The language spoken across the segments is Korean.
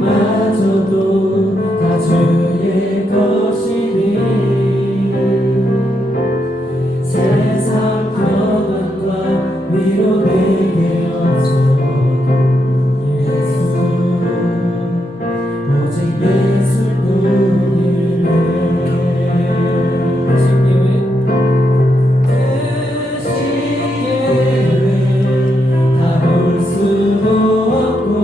마저도 다 주의 것이니 세상 평안과 위로 내게 없어도 예수 오직 예수뿐이네. 다 볼 수도 없고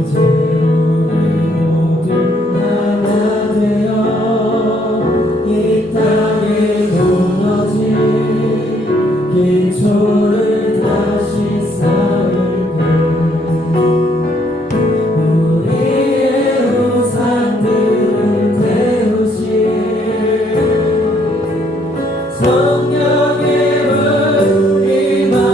이제 우리 모두 하나 되어 이 땅에 무너진 기초를 다시 쌓을게. 우리의 우상들을 태우신 성령의 불 임하소서.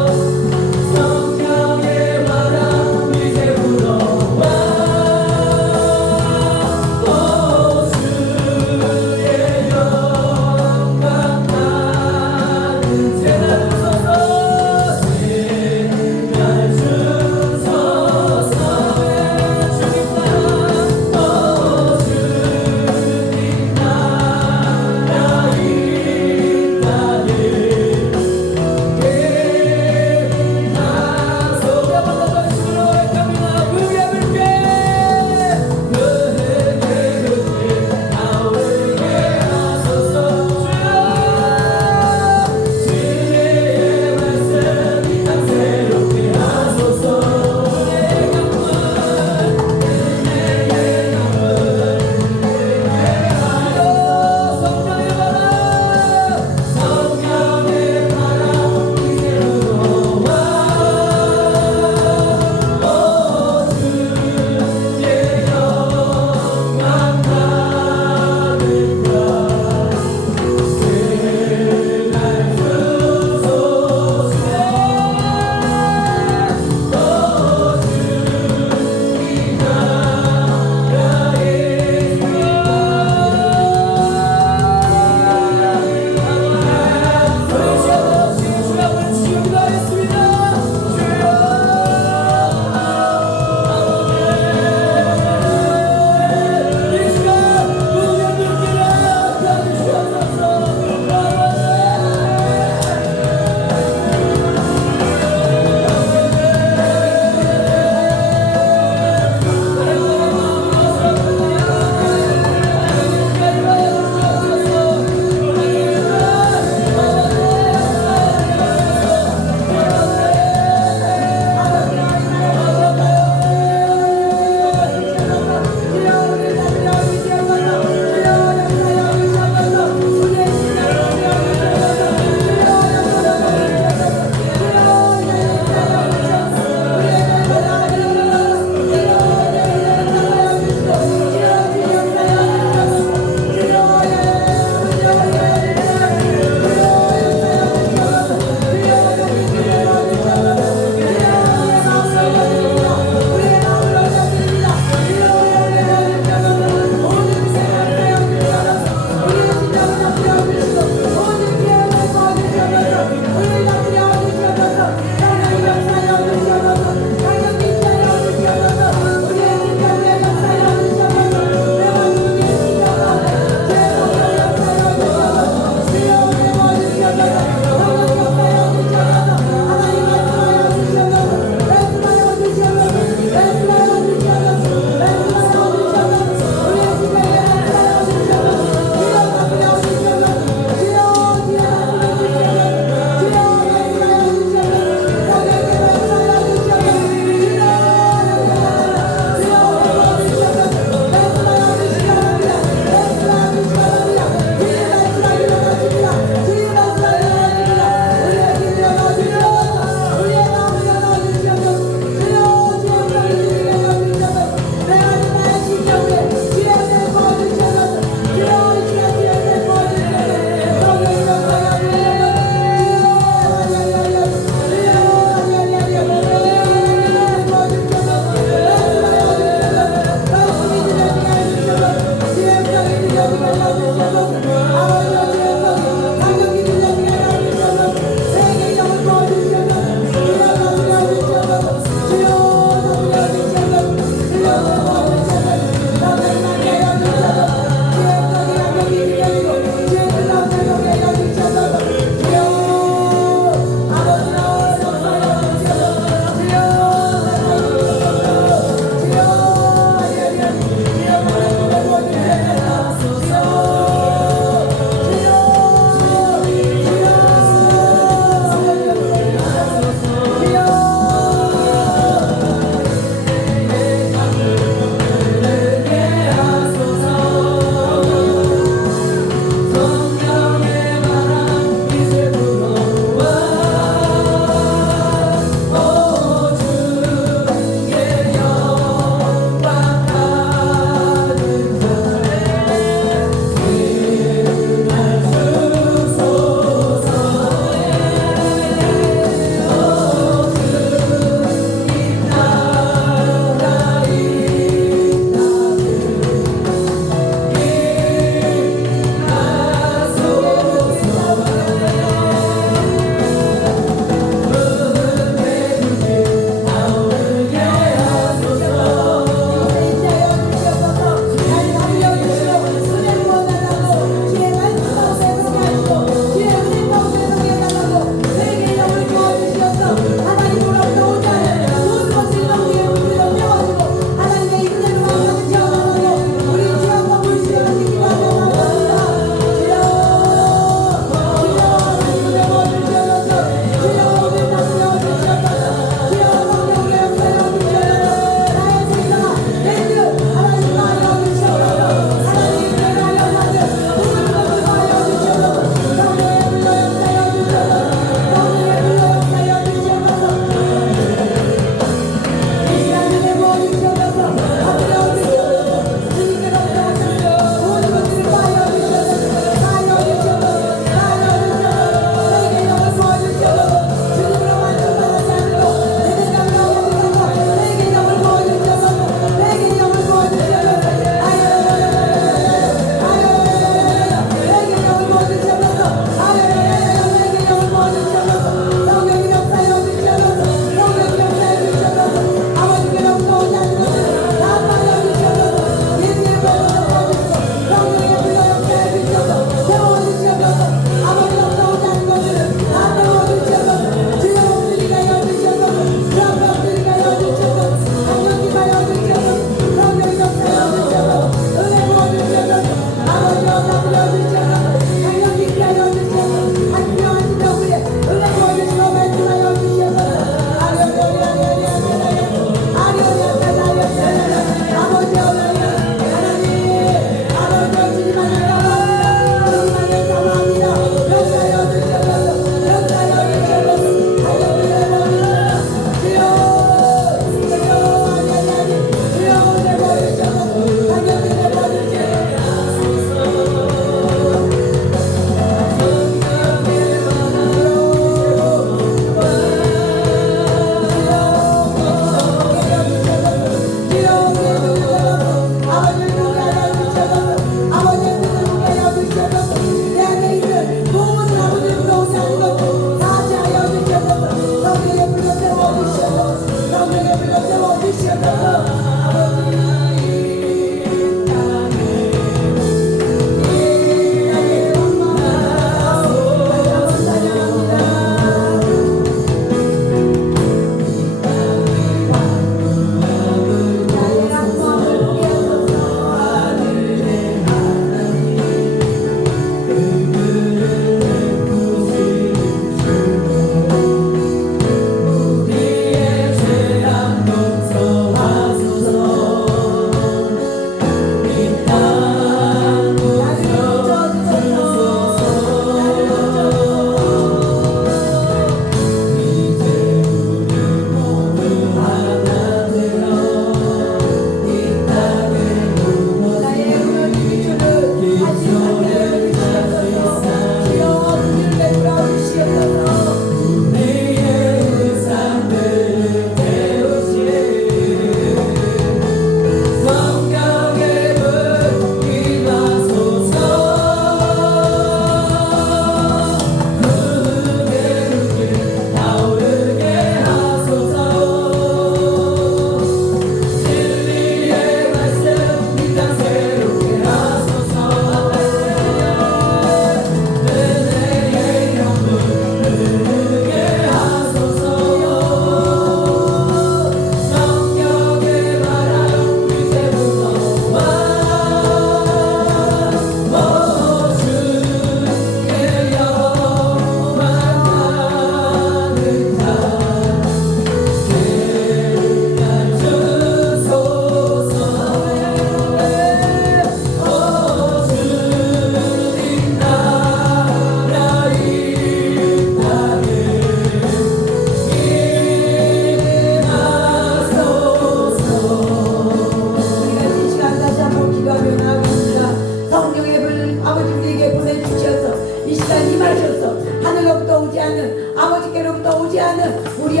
않는 아버지께로부터 오지 않는 우리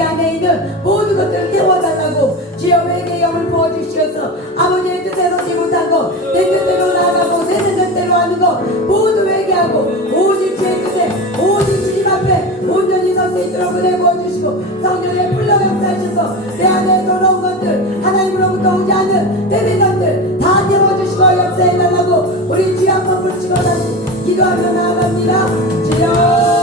안에 있는 모든 것들을 태워달라고 주여 회개의 영을 부어주시어서 아버지의 뜻대로지 못한 거내 뜻대로 나아가고 내 뜻대로 하는 거 모두 회개하고 오직 주의 뜻에 오직 주님 앞에 온전히 설 수 있도록 은혜 부어주시고 성령의 불러 역사하셔서 내 안에 돌아온 것들 하나님으로부터 오지 않는 때린 것들 다 태워주시고 역사해달라고 우리 주여 한번 불치고 다시 기도하며 나아갑니다. 주여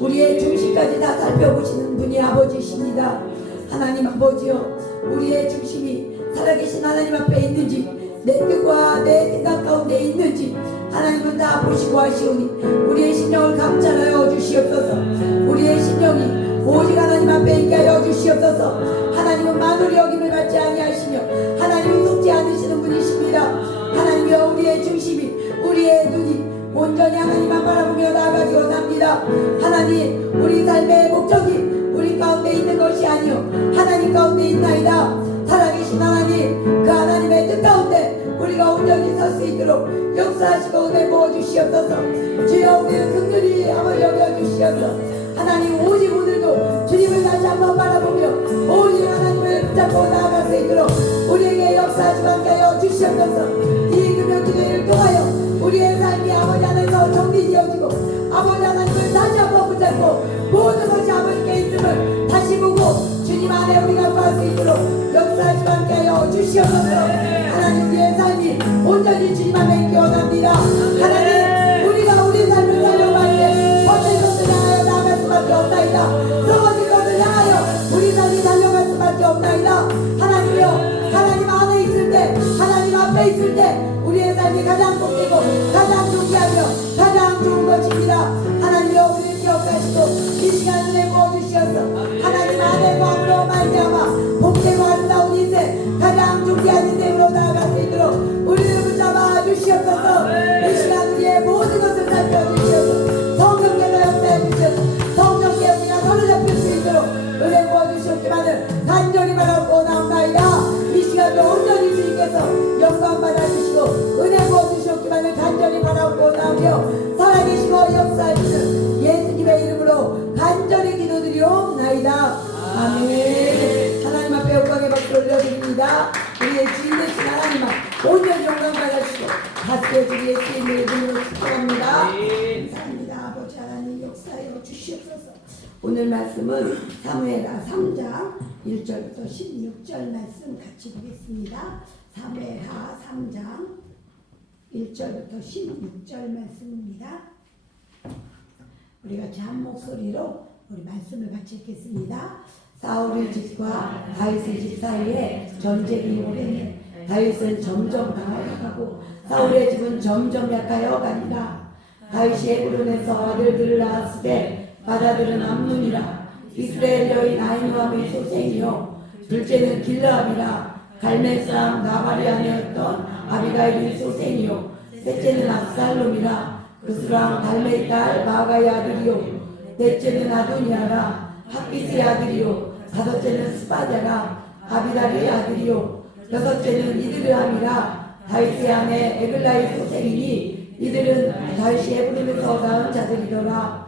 우리의 중심까지 다 살펴보시는 분이 아버지십니다. 하나님 아버지여, 우리의 중심이 살아계신 하나님 앞에 있는지, 내 뜻과 내 생각 가운데 있는지 하나님은 다 보시고 하시오니 우리의 심령을 감찰하여 주시옵소서. 우리의 심령이 오직 하나님 앞에 있게 하여 주시옵소서. 하나님은 만물의 여김을 받지 아니하시며 하나님은 속지 않으시는 분이십니다. 하나님이여, 우리의 중심이, 우리의 눈이 온전히 하나님만 바라보며 나아가기 원합니다. 하나님, 우리 삶의 목적이 우리 가운데 있는 것이 아니요 하나님 가운데 있나이다. 살아계신 하나님, 그 하나님의 뜻 가운데 우리가 온전히 설 수 있도록 역사하시고 은혜 부어주시옵소서. 주여 우리를 긍휼히 아버지 여겨주시옵소서. 하나님 오직 오늘도 주님을 다시 한번 바라보며 오직 하나님을 붙잡고 나아갈 수 있도록 우리에게 역사하시고 함께 하여 주시옵소서. 이 금요 기도회를 통하여 우리의 삶이 아버지 안에서 정리되어지고 아버지 하나님을 다시 한번 붙잡고 모든 것이 아버지께 있음을 다시 보고 주님 안에 우리가 구할 수 있도록 역사하시고 함께 하여 주시옵소서. 하나님 우리의 삶이 온전히 주님 안에 있기 원합니다. 하나님 우리가 우리 삶을 살려갈 때 어떤 것을 향하여 나아갈 수밖에 없나이다. 넘어진 것을 향하여 우리 삶이 달려갈 수밖에 없나이다. 하나님이여, 하나님 안에 있을 때, 하나님 앞에 있을 때 우리의 삶이 가장 복되고 가장 존귀하며 가장 좋은 것입니다. 하나님이여 우리를 기억하시고 이 시간 은혜 부어주시옵소서. 하나님 안에 마음으로 말미암아 복되고 아름다운 인생, 가장 존귀한 인생으로 나아갈 수 있도록 우리를 붙잡아 주시옵소서. 이 시간 우리의 모든 것을 살펴주시옵소서. 성령께서 역사해 주시옵소서. 성령께 우리가 사로잡힐 수 있도록 은혜 부어주시옵기만을 간절히 바라고 나옵나이다. 이 시간도 온전히 주님께서 영광 받아주시고 은혜 부어주시옵기만을 간절히 바라고 나오며 살아계시고 역사하시는 예수님의 이름으로 간절히 기도드리옵나이다. 아멘. 하나님 앞에 영광의 박수 올려드립니다. 우리의 주인 되신 하나님 앞 온전히 영광 받아주시고 다스려 주리 예수님의 이름으로 축복합니다. 감사합니다. 아버지 하나님 역사하여 주시옵소서. 오늘 말씀은 사무엘하 3장 1절부터 16절 말씀 같이 보겠습니다. 사무엘하 3장 1절부터 16절 말씀입니다. 우리가 한 목소리로 우리 말씀을 같이 읽겠습니다. 사울의 집과 다윗의 집 사이에 전쟁이 오래니 다윗은 점점 강하여가고 사울의 집은 점점 약하여 가니라. 다윗이 헤브론에서 아들들을 낳았을 때 맏아들은 암논이라. 이스라엘 여인 아히노암의 소생이요 둘째는 길르압이라. 갈멜 사람 나발의 아내였던 아비가일의 소생이요 셋째는 압살롬이라. 그스랑 달메의 딸 마가의 아들이요 넷째는 아도니아라. 학기스의 아들이요 다섯째는 스바자라. 아비달의 아들이요 여섯째는 이드르함이라. 다윗의 아내 에글라의 소생이니 이들은 다윗이 헤브론에서 낳은 자들이더라.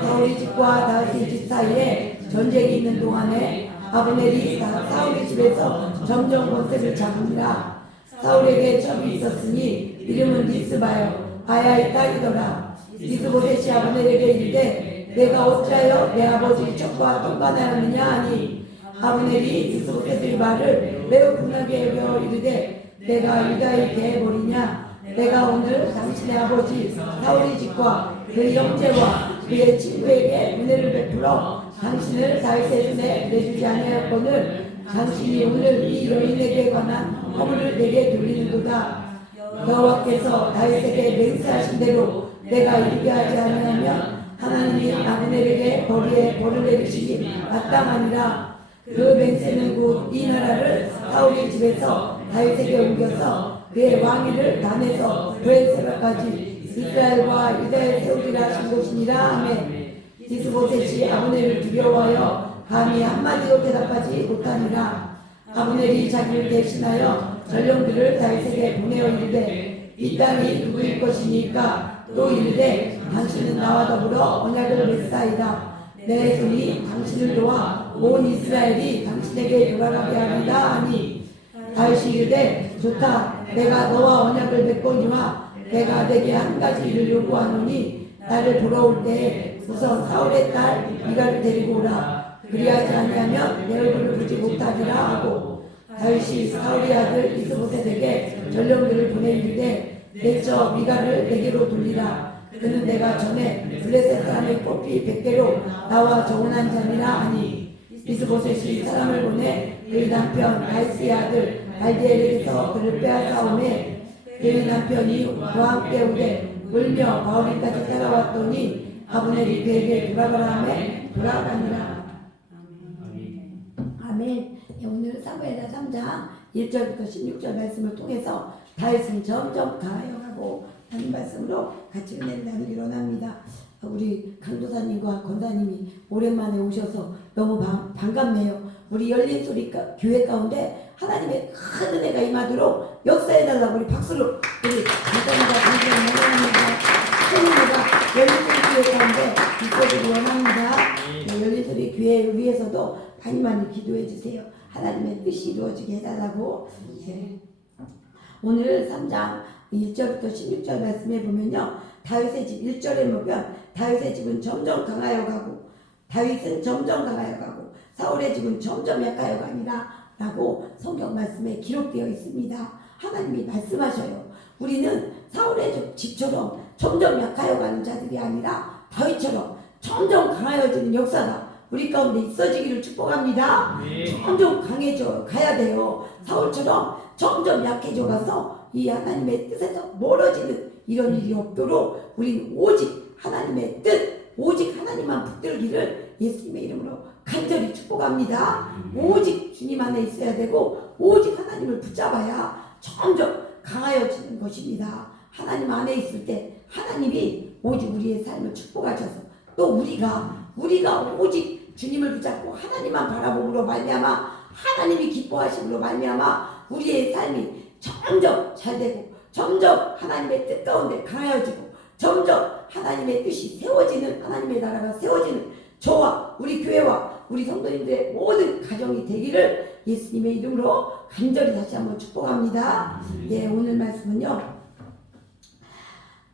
사울의 집과 다윗의 집 사이에 전쟁이 있는 동안에 아브넬이 사울의 집에서 점점 권세를 잡으니라. 사울에게 첩이 있었으니 이름은 리스바요 아야의 딸이더라. 리스보셋이 아브넬에게 이르되 내가 어찌하여 내 아버지 첩과 동반하였느냐 하니 아브넬이 리스보셋의 말을 매우 분하게 여겨 이르되 내가 유다의 계보리냐. 내가 오늘 당신의 아버지 사울의 집과 그의 형제와 그의 친구에게 은혜를 베풀어 당신을 다윗의 손에 내주지 아니하였거늘 당신이 오늘 이 여인에게 관한 허물을 내게 돌리는도다. 여호와께서 다윗에게 맹세하신 대로 내가 이르게 하지 아니하면 하나님이 아브넬에게 벌에 벌을 내리시기 마땅하니라. 그 맹세는 곧 이 나라를 사울의 집에서 다윗에게 옮겨서 그의 왕위를 단에서 브엘세바까지 이스라엘과 유다에 세우리라 하신 것이니라. 아멘. 이스보셋이 아브넬을 두려워하여 감히 한마디도 대답하지 못하니라. 아브넬이 자기를 대신하여 전령들을 다윗에게 보내어 이르되 이 땅이 누구일 것이니까. 또 이르되 당신은 나와 더불어 언약을 맺사이다. 내 손이 당신을 도와 온 이스라엘이 당신에게 돌아가게 하리다 하니 다윗이 이르되 좋다. 내가 너와 언약을 맺거니와 내가 내게 한 가지 일을 요구하노니 나를 보러 올 때에 우선 사울의 딸 미가를 데리고 오라. 그리하지 아니하면 내 얼굴을 보지 못하리라 하고 다윗이 사울의 아들 이스보셋에게 전령들을 보내이르되 내처 미가를 내게로 돌리라. 그는 내가 전에 블레셋 사람의 뽑기 100개로 나와 정언한 자니라 하니 이스보셋이 사람을 보내 그의 남편 나이스의 아들 발디엘에게서 그를 빼앗아오매 그의 남편이 그와 함께 오되 울며 바울이까지 따라왔더니 아브넬이 그에게 돌아가라 하매 돌아가니라. 아멘. 오늘 사무엘하 3장 1절부터 16절 말씀을 통해서 다윗은 점점 강하여가고 하는 말씀으로 같이 은혜를 나누기로 합니다. 우리 강도사님과 권사님이 오랜만에 오셔서 너무 반갑네요. 우리 열린소리 교회 가운데 하나님의 큰 은혜가 임하도록 역사해달라고 우리 박수로 우리 감사합니다. 감사합니다. 열린소리 교회 가운데 있어주기 원합니다. 네, 열린소리 교회를 위해서도 많이 많이 기도해 주세요. 하나님의 뜻이 이루어지게 해달라고. 네. 오늘 3장 1절부터 16절 말씀해 보면요, 다윗의 집 1절에 보면 다윗의 집은 점점 강하여 가고 다윗은 점점 강하여 가고 사울의 집은 점점 약하여 가니라 라고 성경 말씀에 기록되어 있습니다. 하나님이 말씀하셔요. 우리는 사울의 집처럼 점점 약하여 가는 자들이 아니라 다윗처럼 점점 강하여지는 역사가 우리 가운데 있어지기를 축복합니다. 점점 강해져 가야 돼요. 사울처럼 점점 약해져 가서 이 하나님의 뜻에서 멀어지는 이런 일이 없도록 우리는 오직 하나님의 뜻, 오직 하나님만 붙들기를 예수님의 이름으로 간절히 축복합니다. 오직 주님 안에 있어야 되고 오직 하나님을 붙잡아야 점점 강하여지는 것입니다. 하나님 안에 있을 때 하나님이 오직 우리의 삶을 축복하셔서 또 우리가 오직 주님을 붙잡고 하나님만 바라봄으로 말미암아 하나님이 기뻐하심으로 말미암아 우리의 삶이 점점 잘되고 점점 하나님의 뜻 가운데 강하여지고 점점 하나님의 뜻이 세워지는, 하나님의 나라가 세워지는 저와 우리 교회와 우리 성도님들의 모든 가정이 되기를 예수님의 이름으로 간절히 다시 한번 축복합니다. 예, 오늘 말씀은요,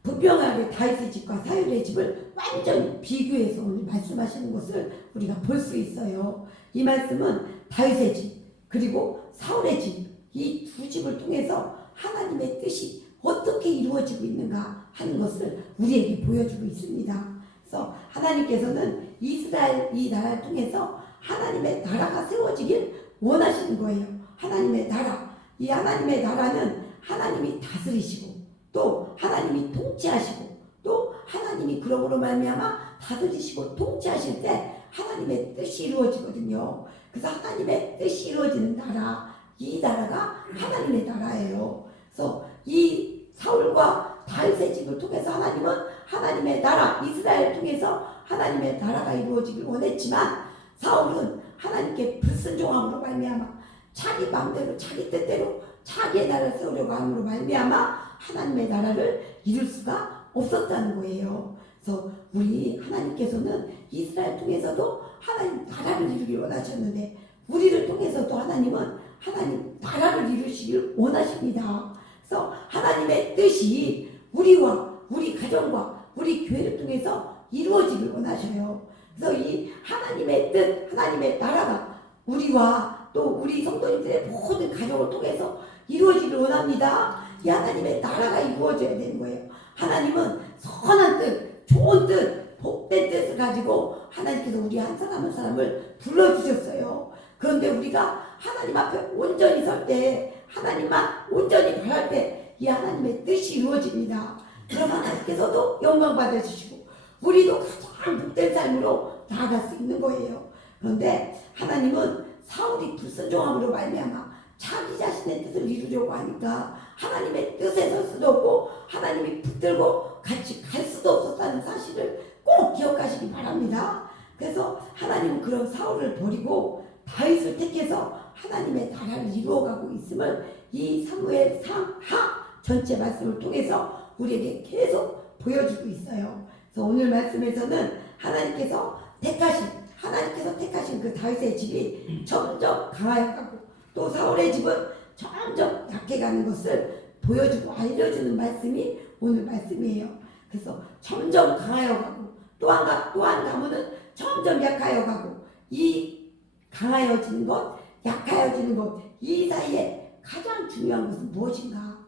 분명하게 다윗의 집과 사울의 집을 완전히 비교해서 오늘 말씀하시는 것을 우리가 볼 수 있어요. 이 말씀은 다윗의 집 그리고 사울의 집, 이 두 집을 통해서 하나님의 뜻이 어떻게 이루어지고 있는가 하는 것을 우리에게 보여주고 있습니다. 그래서 하나님께서는 이스라엘 이 나라를 통해서 하나님의 나라가 세워지길 원하시는 거예요. 하나님의 나라, 이 하나님의 나라는 하나님이 다스리시고 또 하나님이 통치하시고 또 하나님이 그러므로 말미암아 다스리시고 통치하실 때 하나님의 뜻이 이루어지거든요. 그래서 하나님의 뜻이 이루어지는 나라, 이 나라가 하나님의 나라예요. 그래서 이 사울과 다윗의 집을 통해서 하나님은 하나님의 나라, 이스라엘을 통해서 하나님의 나라가 이루어지길 원했지만 사울은 하나님께 불순종함으로 말미암아 자기 마음대로 자기 뜻대로 자기의 나라를 세우려고 함으로 말미암아 하나님의 나라를 이룰 수가 없었다는 거예요. 그래서 우리 하나님께서는 이스라엘 통해서도 하나님 나라를 이루길 원하셨는데 우리를 통해서도 하나님은 하나님 나라를 이루시길 원하십니다. 그래서 하나님의 뜻이 우리와 우리 가정과 우리 교회를 통해서 이루어지길 원하셔요. 그래서 이 하나님의 뜻, 하나님의 나라가 우리와 또 우리 성도님들의 모든 가정을 통해서 이루어지길 원합니다. 이 하나님의 나라가 이루어져야 되는 거예요. 하나님은 선한 뜻, 좋은 뜻, 복된 뜻을 가지고 하나님께서 우리 한 사람 한 사람을 불러주셨어요. 그런데 우리가 하나님 앞에 온전히 설 때, 하나님만 온전히 바랄 때 이 하나님의 뜻이 이루어집니다. 그럼 하나님께서도 영광 받아주시고 우리도 가장 복된 삶으로 나아갈 수 있는 거예요. 그런데 하나님은 사울이 불순종함으로 말미암아 자기 자신의 뜻을 이루려고 하니까 하나님의 뜻에 설 수도 없고 하나님이 붙들고 같이 갈 수도 없었다는 사실을 꼭 기억하시기 바랍니다. 그래서 하나님은 그런 사울을 버리고 다윗을 택해서 하나님의 나라를 이루어가고 있음을 이 사무엘 상하 전체 말씀을 통해서 우리에게 계속 보여주고 있어요. 그래서 오늘 말씀에서는 하나님께서 택하신 그 다윗의 집이 점점 강하여가고 또 사울의 집은 점점 약해가는 것을 보여주고 알려주는 말씀이 오늘 말씀이에요. 그래서 점점 강하여가고 또 한 가문은 점점 약하여가고 이 강하여지는 것, 약하여지는 것, 이 사이에 가장 중요한 것은 무엇인가?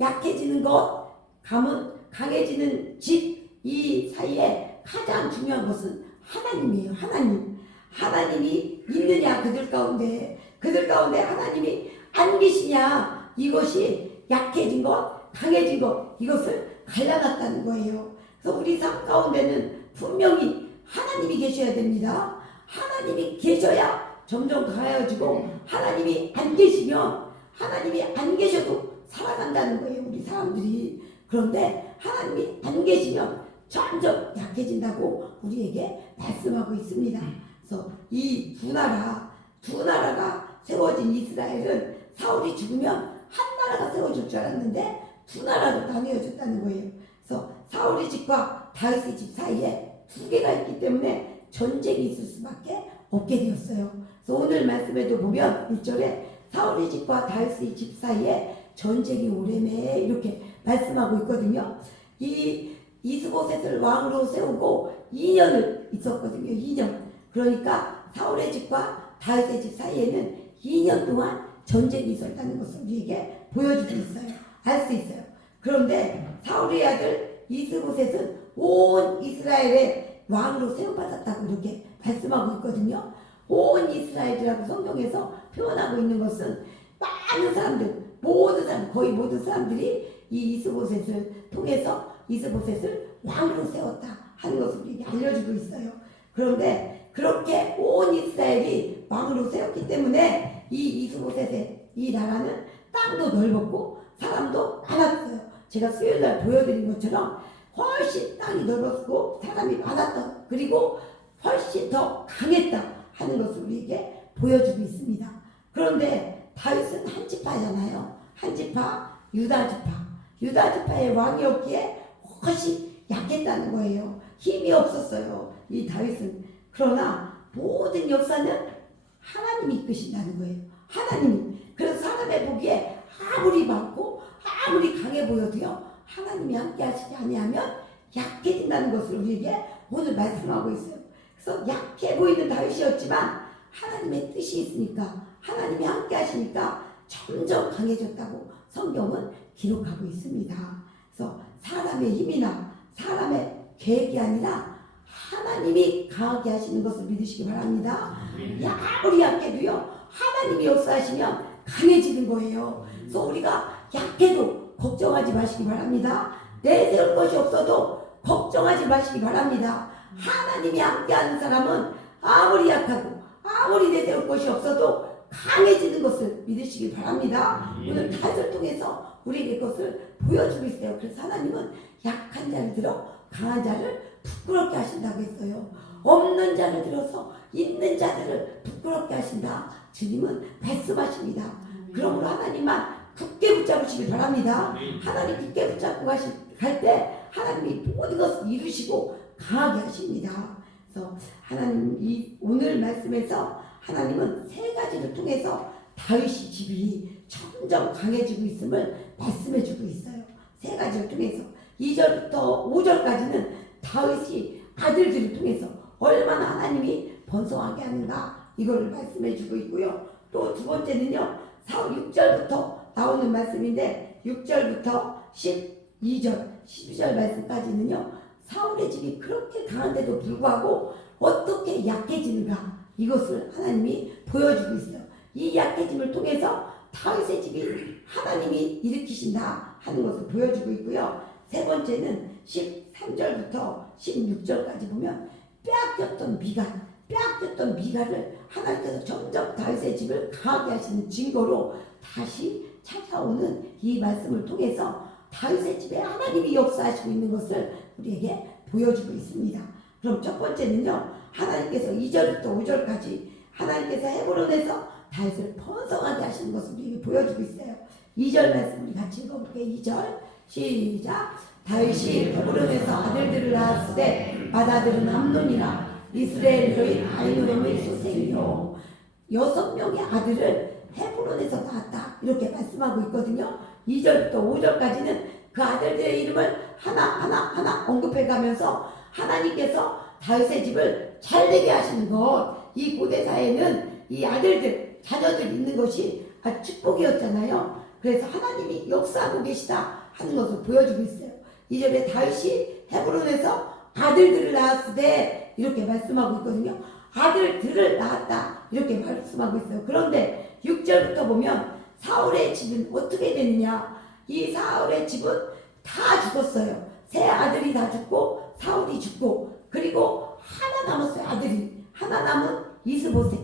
약해지는 것, 강해지는 집, 이 사이에 가장 중요한 것은 하나님이에요. 하나님이 있느냐 그들 가운데 하나님이 안 계시냐, 이것이 약해진 것, 강해진 것, 이것을 갈라놨다는 거예요. 그래서 우리 삶 가운데는 분명히 하나님이 계셔야 됩니다. 하나님이 계셔야 점점 강해지고 하나님이 안 계셔도 살아간다는 거예요, 우리 사람들이. 그런데 하나님이 안 계시면 점점 약해진다고 우리에게 말씀하고 있습니다. 그래서 이 두 나라가 세워진 이스라엘은 사울이 죽으면 한 나라가 세워질 줄 알았는데 두 나라로 나뉘어졌다는 거예요. 그래서 사울의 집과 다윗의 집 사이에 두 개가 있기 때문에 전쟁이 있을 수밖에 없게 되었어요. 그래서 오늘 말씀에도 보면 1절에 사울의 집과 다윗의 집 사이에 전쟁이 오래매 이렇게 말씀하고 있거든요. 이 이스보셋을 왕으로 세우고 2년을 있었거든요. 2년. 그러니까 사울의 집과 다윗의 집 사이에는 2년 동안 전쟁이 있었다는 것을 우리에게 보여주고 있어요. 알 수 있어요. 그런데 사울의 아들 이스보셋은 온 이스라엘의 왕으로 세움받았다고 이렇게 말씀하고 있거든요. 온 이스라엘이라고 성경에서 표현하고 있는 것은 많은 사람들, 모든 사람, 거의 모든 사람들이 이 이스보셋을 통해서 이스보셋을 왕으로 세웠다 하는 것을 우리에게 알려주고 있어요. 그런데 그렇게 온 이스라엘이 왕으로 세웠기 때문에 이 이스보셋의 이 나라는 땅도 넓었고 사람도 많았어요. 제가 수요일날 보여드린 것처럼 훨씬 땅이 넓었고 사람이 많았던, 그리고 훨씬 더 강했다 하는 것을 우리에게 보여주고 있습니다. 그런데 다윗은 한 지파잖아요. 한 지파, 유다 지파. 유다 지파의 왕이었기에 훨씬 약했다는 거예요. 힘이 없었어요. 이 다윗은. 그러나 모든 역사는 하나님이 이끄신다는 거예요. 하나님이. 그래서 사람의 보기에 아무리 많고 아무리 강해 보여도요, 하나님이 함께 하시지 아니하면 약해진다는 것을 우리에게 오늘 말씀하고 있어요. 그래서 약해 보이는 다윗이었지만 하나님의 뜻이 있으니까, 하나님이 함께 하시니까 점점 강해졌다고 성경은 기록하고 있습니다. 그래서 사람의 힘이나 사람의 계획이 아니라 하나님이 강하게 하시는 것을 믿으시기 바랍니다. 아무리 약해도요, 하나님이 역사하시면 강해지는 거예요. 그래서 우리가 약해도 걱정하지 마시기 바랍니다. 내세울 것이 없어도 걱정하지 마시기 바랍니다. 하나님이 함께하는 사람은 아무리 약하고 아무리 내세울 것이 없어도 강해지는 것을 믿으시기 바랍니다. 오늘 다윗을 통해서 우리에게 그것을 보여주고 있어요. 그래서 하나님은 약한 자를 들어 강한 자를 부끄럽게 하신다고 했어요. 없는 자를 들어서 있는 자들을 부끄럽게 하신다. 주님은 말씀하십니다. 그러므로 하나님만 굳게 붙잡으시길 바랍니다. 하나님 굳게 붙잡고 갈 때 하나님이 모든 것을 이루시고 강하게 하십니다. 그래서 하나님 이 오늘 말씀에서 하나님은 세 가지를 통해서 다윗의 집이 점점 강해지고 있음을 말씀해주고 있어요. 세 가지를 통해서 2절부터 5절까지는 다윗이 아들들을 통해서 얼마나 하나님이 번성하게 하는가 이걸 말씀해주고 있고요. 또 두 번째는요, 6절부터 나오는 말씀인데 6절부터 12절, 12절 말씀까지는요, 사울의 집이 그렇게 강한데도 불구하고 어떻게 약해지는가 이것을 하나님이 보여주고 있어요. 이 약해짐을 통해서 다윗의 집이 하나님이 일으키신다 하는 것을 보여주고 있고요. 세 번째는 13절부터 16절까지 보면 빼앗겼던 미갈을 하나님께서 점점 다윗의 집을 강하게 하시는 증거로 다시 찾아오는 이 말씀을 통해서 다윗의 집에 하나님이 역사하시고 있는 것을 우리에게 보여주고 있습니다. 그럼 첫 번째는요, 하나님께서 2절부터 5절까지 하나님께서 헤브론에서 다윗을 번성하게 하시는 것을 우리에게 보여주고 있어요. 2절 말씀 우리 같이 읽어볼게요. 2절 시작. 다윗이 헤브론에서 아들들을 낳았을 때 맏아들은 암논이라 이스라엘 여인 아히노함의 소생이요. 6명의 아들을 헤브론에서 낳았다 이렇게 말씀하고 있거든요. 2절부터 5절까지는 그 아들들의 이름을 하나 언급해 가면서 하나님께서 다윗의 집을 잘되게 하시는 것, 이 고대사에는 이 아들들, 자녀들 있는 것이 축복이었잖아요. 그래서 하나님이 역사하고 계시다 하는 것을 보여주고 있어요. 2절에 다윗이 헤브론에서 아들들을 낳았을 때 이렇게 말씀하고 있거든요. 아들들을 낳았다 이렇게 말씀하고 있어요. 그런데 6절부터 보면 사울의 집은 어떻게 되느냐, 이 사울의 집은 다 죽었어요. 세 아들이 다 죽고 사울이 죽고, 그리고 하나 남았어요. 아들이 하나 남은 이스보셋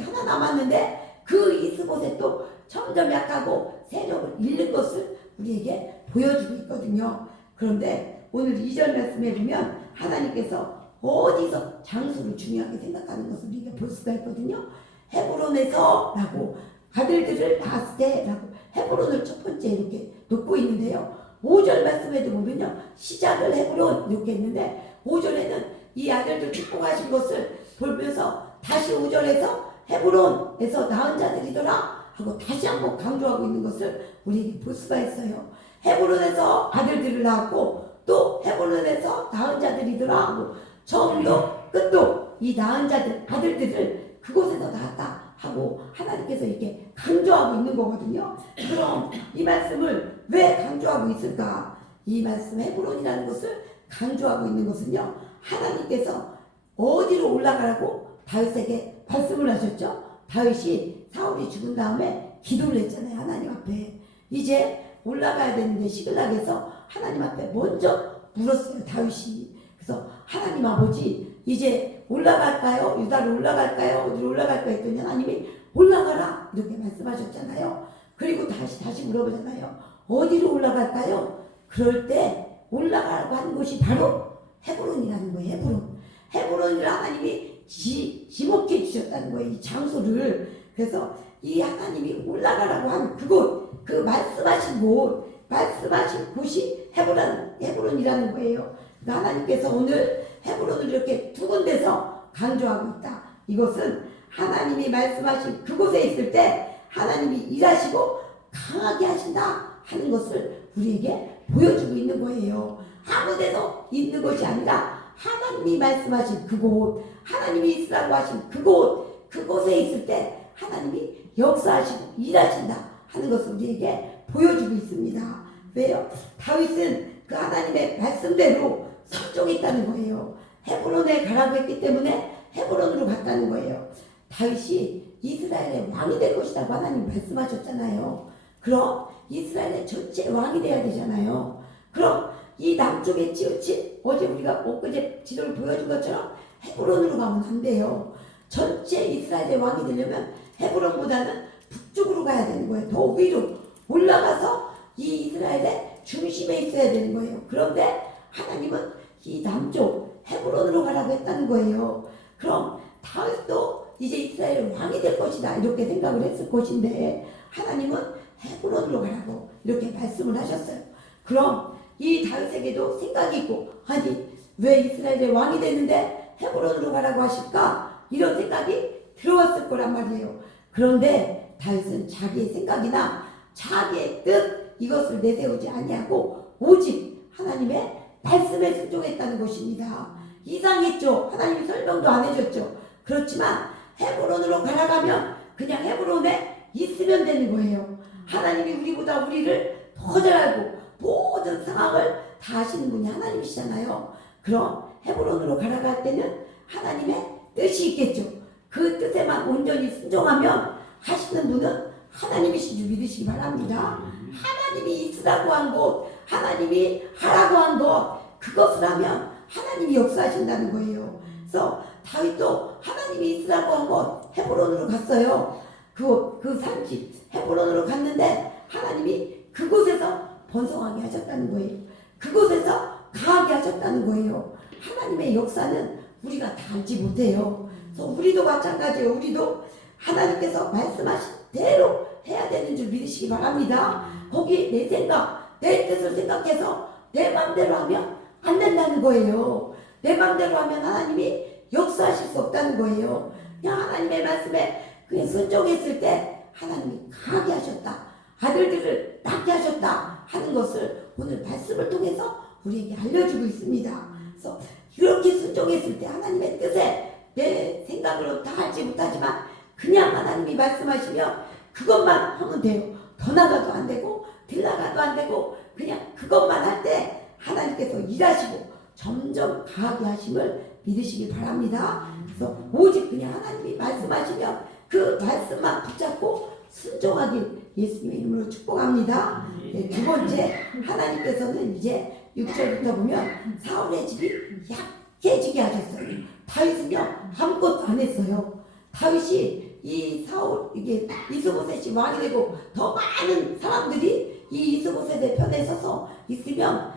하나 남았는데 그 이스보셋도 점점 약하고 세력을 잃는 것을 우리에게 보여주고 있거든요. 그런데 오늘 2절 말씀에 보면 하나님께서 어디서 장수를 중요하게 생각하는 것을 우리가 볼 수가 있거든요. 헤브론에서 라고 아들들을 낳았을 때라고 헤브론을 첫 번째 이렇게 놓고 있는데요. 5절 말씀에도 보면요. 시작을 헤브론 이렇게 했는데 5절에는 이 아들들 축복하신 것을 보면서 다시 5절에서 헤브론에서 낳은 자들이더라 하고 다시 한번 강조하고 있는 것을 우리에게 볼 수가 있어요. 헤브론에서 아들들을 낳았고 또 헤브론에서 낳은 자들이더라 하고 처음도 끝도 이 낳은 자들 아들들을 그곳에서 낳았다 하고 하나님께서 이렇게 강조하고 있는 거거든요. 그럼 이 말씀을 왜 강조하고 있을까? 이 말씀 헤브론이라는 것을 강조하고 있는 것은요. 하나님께서 어디로 올라가라고 다윗에게 말씀을 하셨죠. 다윗이 사울이 죽은 다음에 기도를 했잖아요. 하나님 앞에 이제 올라가야 되는데 시글락에서 하나님 앞에 먼저 물었어요. 다윗이. 그래서 하나님 아버지 이제 올라갈까요? 유다로 올라갈까요? 어디로 올라갈까요? 했더니 하나님이 올라가라 이렇게 말씀하셨잖아요. 그리고 다시 물어보잖아요. 어디로 올라갈까요? 그럴 때 올라가라고 하는 곳이 바로 헤브론이라는 거예요. 헤브론이라 하나님이 지목해 주셨다는 거예요. 이 장소를. 그래서 이 하나님이 올라가라고 하는 그곳, 그 말씀하신 곳이 헤브론이라는 거예요. 그러니까 하나님께서 오늘 헤브론을 이렇게 두 군데서 강조하고 있다. 이것은 하나님이 말씀하신 그곳에 있을 때 하나님이 일하시고 강하게 하신다 하는 것을 우리에게 보여주고 있는 거예요. 아무 데서 있는 것이 아니라 하나님이 말씀하신 그곳, 하나님이 있으라고 하신 그곳에 있을 때 하나님이 역사하시고 일하신다 하는 것을 우리에게 보여주고 있습니다. 왜요? 다윗은 그 하나님의 말씀대로 순종했다는 거예요. 헤브론에 가라고 했기 때문에 헤브론으로 갔다는 거예요. 다윗이 이스라엘의 왕이 될 것이라고 하나님 말씀하셨잖아요. 그럼 이스라엘의 전체 왕이 돼야 되잖아요. 그럼 이 남쪽에 치우친 어제 우리가 엊그제 지도를 보여준 것처럼 헤브론으로 가면 안 돼요. 전체 이스라엘의 왕이 되려면 헤브론보다는 북쪽으로 가야 되는 거예요. 더 위로 올라가서 이 이스라엘의 중심에 있어야 되는 거예요. 그런데 하나님은 이 남쪽 헤브론으로 가라고 했다는 거예요. 그럼 다윗도 이제 이스라엘의 왕이 될 것이다 이렇게 생각을 했을 것인데 하나님은 헤브론으로 가라고 이렇게 말씀을 하셨어요. 그럼 이 다윗에게도 생각이 있고 아니 왜 이스라엘의 왕이 됐는데 헤브론으로 가라고 하실까 이런 생각이 들어왔을 거란 말이에요. 그런데 다윗은 자기의 생각이나 자기의 뜻 이것을 내세우지 아니하고 오직 하나님의 말씀에 순종했다는 것입니다. 이상했죠. 하나님 설명도 안 해줬죠. 그렇지만 헤브론으로 가라가면 그냥 헤브론에 있으면 되는 거예요. 하나님이 우리보다 우리를 더 잘 알고 모든 상황을 다 아시는 분이 하나님이시잖아요. 그럼 헤브론으로 가라갈 때는 하나님의 뜻이 있겠죠. 그 뜻에만 온전히 순종하면 하시는 분은 하나님이신 줄 믿으시기 바랍니다. 하나님이 있으라고 한 곳, 하나님이 하라고 한 것, 그것을 하면 하나님이 역사하신다는 거예요. 그래서 다윗도 하나님이 있으라고 한 곳, 헤브론으로 갔어요. 그 산지 헤브론으로 갔는데 하나님이 그곳에서 번성하게 하셨다는 거예요. 그곳에서 강하게 하셨다는 거예요. 하나님의 역사는 우리가 다 알지 못해요. 그래서 우리도 마찬가지예요. 우리도 하나님께서 말씀하신 대로 해야 되는 줄 믿으시기 바랍니다. 거기 내 생각, 내 뜻을 생각해서 내 마음대로 하면 안 된다는 거예요. 내 마음대로 하면 하나님이 역사하실 수 없다는 거예요. 그냥 하나님의 말씀에 그냥 순종했을 때 하나님이 강하게 하셨다. 아들들을 낳게 하셨다 하는 것을 오늘 말씀을 통해서 우리에게 알려주고 있습니다. 그래서 이렇게 순종했을 때 하나님의 뜻에 내 생각으로 다 알지 못하지만 그냥 하나님이 말씀하시면 그것만 하면 돼요. 더 나가도 안 되고 덜 나가도 안 되고 그냥 그것만 할 때 하나님께서 일하시고 점점 강하게 하심을 믿으시기 바랍니다. 그래서 오직 그냥 하나님이 말씀하시면 그 말씀만 붙잡고 순종하길 예수님의 이름으로 축복합니다. 네, 두 번째 하나님께서는 이제 6절부터 보면 사울의 집이 약해지게 하셨어요. 다윗은요 아무것도 안 했어요. 다윗이 이 사울 이게 이스보셋이 왕이 되고 더 많은 사람들이 이 이스보셋의 편에 서서 있으면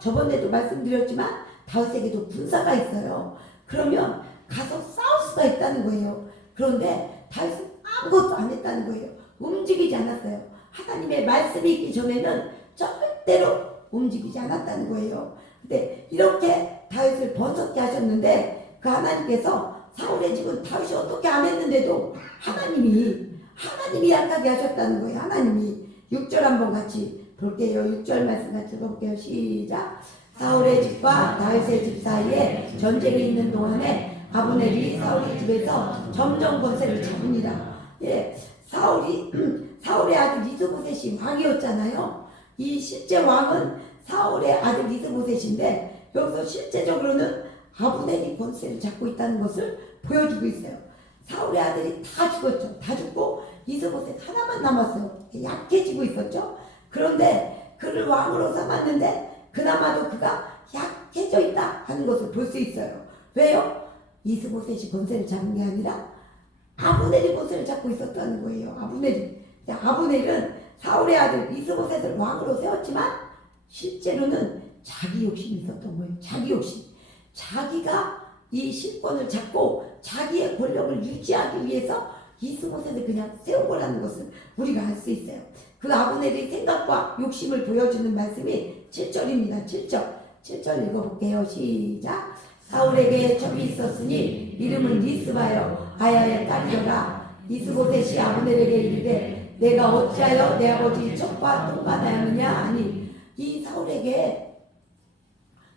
저번에도 말씀드렸지만 다윗에게도 군사가 있어요. 그러면 가서 싸울 수가 있다는 거예요. 그런데 다윗은 아무것도 안 했다는 거예요. 움직이지 않았어요. 하나님의 말씀이 있기 전에는 절대로 움직이지 않았다는 거예요. 근데 이렇게 다윗을 번성케 하셨는데 그 하나님께서 사울의 집은 다윗이 어떻게 안 했는데도 하나님이 약하게 하셨다는 거예요. 하나님이 6절 한번 같이 볼게요. 6절 말씀 같이 읽어볼게요. 시작. 사울의 집과 다윗의 집 사이에 전쟁이 있는 동안에 아브넬이 사울의 집에서 점점 권세를 잡으니라. 예, 사울의 아들 이스보셋이 왕이었잖아요. 이 실제 왕은 사울의 아들 이스보셋인데 여기서 실제적으로는 아브넬이 권세를 잡고 있다는 것을 보여주고 있어요. 사울의 아들이 다 죽었죠. 다 죽고 이스보셋 하나만 남았어요. 약해지고 있었죠. 그런데 그를 왕으로 삼았는데 그나마도 그가 약해져 있다 하는 것을 볼 수 있어요. 왜요? 이스보셋이 권세를 잡은 게 아니라 아브넬이 권세를 잡고 있었다는 거예요. 아브넬은 사울의 아들 이스보셋을 왕으로 세웠지만 실제로는 자기 욕심이 있었던 거예요. 자기 욕심. 자기가 이 실권을 잡고 자기의 권력을 유지하기 위해서 이스보셋을 그냥 세운 거라는 것을 우리가 알 수 있어요. 그 아브넬의 생각과 욕심을 보여주는 말씀이 7절입니다. 7절 읽어볼게요. 시작. 사울에게 첩이 있었으니 이름은 리스바여 아야의 딸이라. 이스보셋이 아브넬에게 이르되 내가 어찌하여 내 아버지 첩과 동반하였느냐 하니 이 사울에게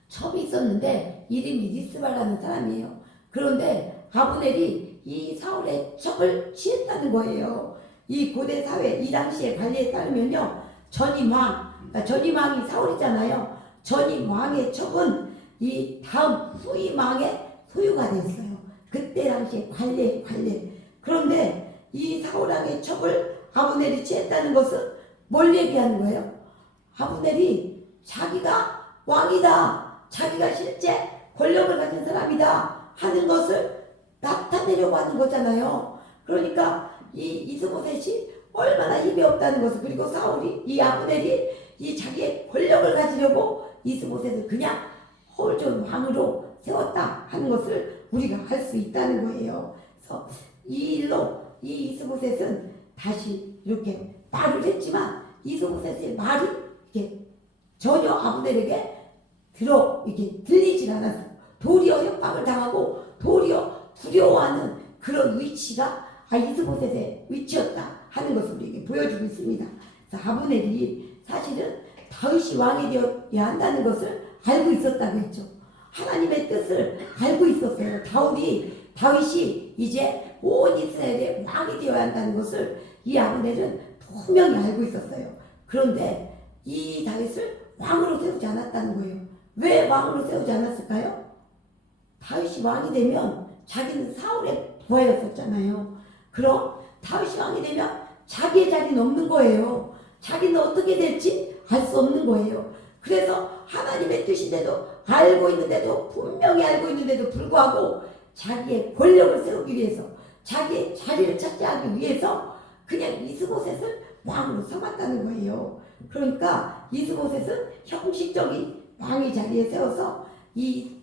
첩이 있었는데 이름이 리스바라는 사람이에요. 그런데 아브넬이 이 사울의 첩을 취했다는 거예요. 이 고대 사회 이 당시의 관리에 따르면요, 전임왕이 사울이잖아요. 전임왕의 첩은 이 다음 후임왕의 소유가 됐어요. 그때 당시에 관례. 그런데 이 사울왕의 첩을 아브넬이 취했다는 것은 뭘 얘기하는 거예요? 아브넬이 자기가 왕이다, 자기가 실제 권력을 가진 사람이다 하는 것을 나타내려고 하는 거잖아요. 그러니까 이 이스보셋이 얼마나 힘이 없다는 것을, 그리고 이 아브넬이 이 자기의 권력을 가지려고 이스보셋을 그냥 허울좋은 왕으로 세웠다 하는 것을 우리가 알 수 있다는 거예요. 그래서 이 일로 이 이스보셋은 다시 이렇게 말을 했지만 이스보셋의 말이 이렇게 전혀 아브넬에게 이렇게 들리질 않았어요. 도리어 협박을 당하고 도리어 두려워하는 그런 위치가 이스보셋의 위치였다 하는 것을 우리에게 보여주고 있습니다. 그래서 아브넬이 사실은 다윗이 왕이 되어야 한다는 것을 알고 있었다고 했죠. 하나님의 뜻을 알고 있었어요. 다윗이 이제 온 이스라엘의 왕이 되어야 한다는 것을 이 아브넬은 분명히 알고 있었어요. 그런데 이 다윗을 왕으로 세우지 않았다는 거예요. 왜 왕으로 세우지 않았을까요? 다윗이 왕이 되면 자기는 사울의 부하였었잖아요. 그럼 다윗이 왕이 되면 자기의 자리는 없는 거예요. 자기는 어떻게 될지 알 수 없는 거예요. 그래서 하나님의 뜻인데도 분명히 알고 있는데도 불구하고 자기의 권력을 세우기 위해서, 자기의 자리를 차지하기 위해서 그냥 이스보셋을 왕으로 삼았다는 거예요. 그러니까 이스보셋은 형식적인 왕의 자리에 세워서 이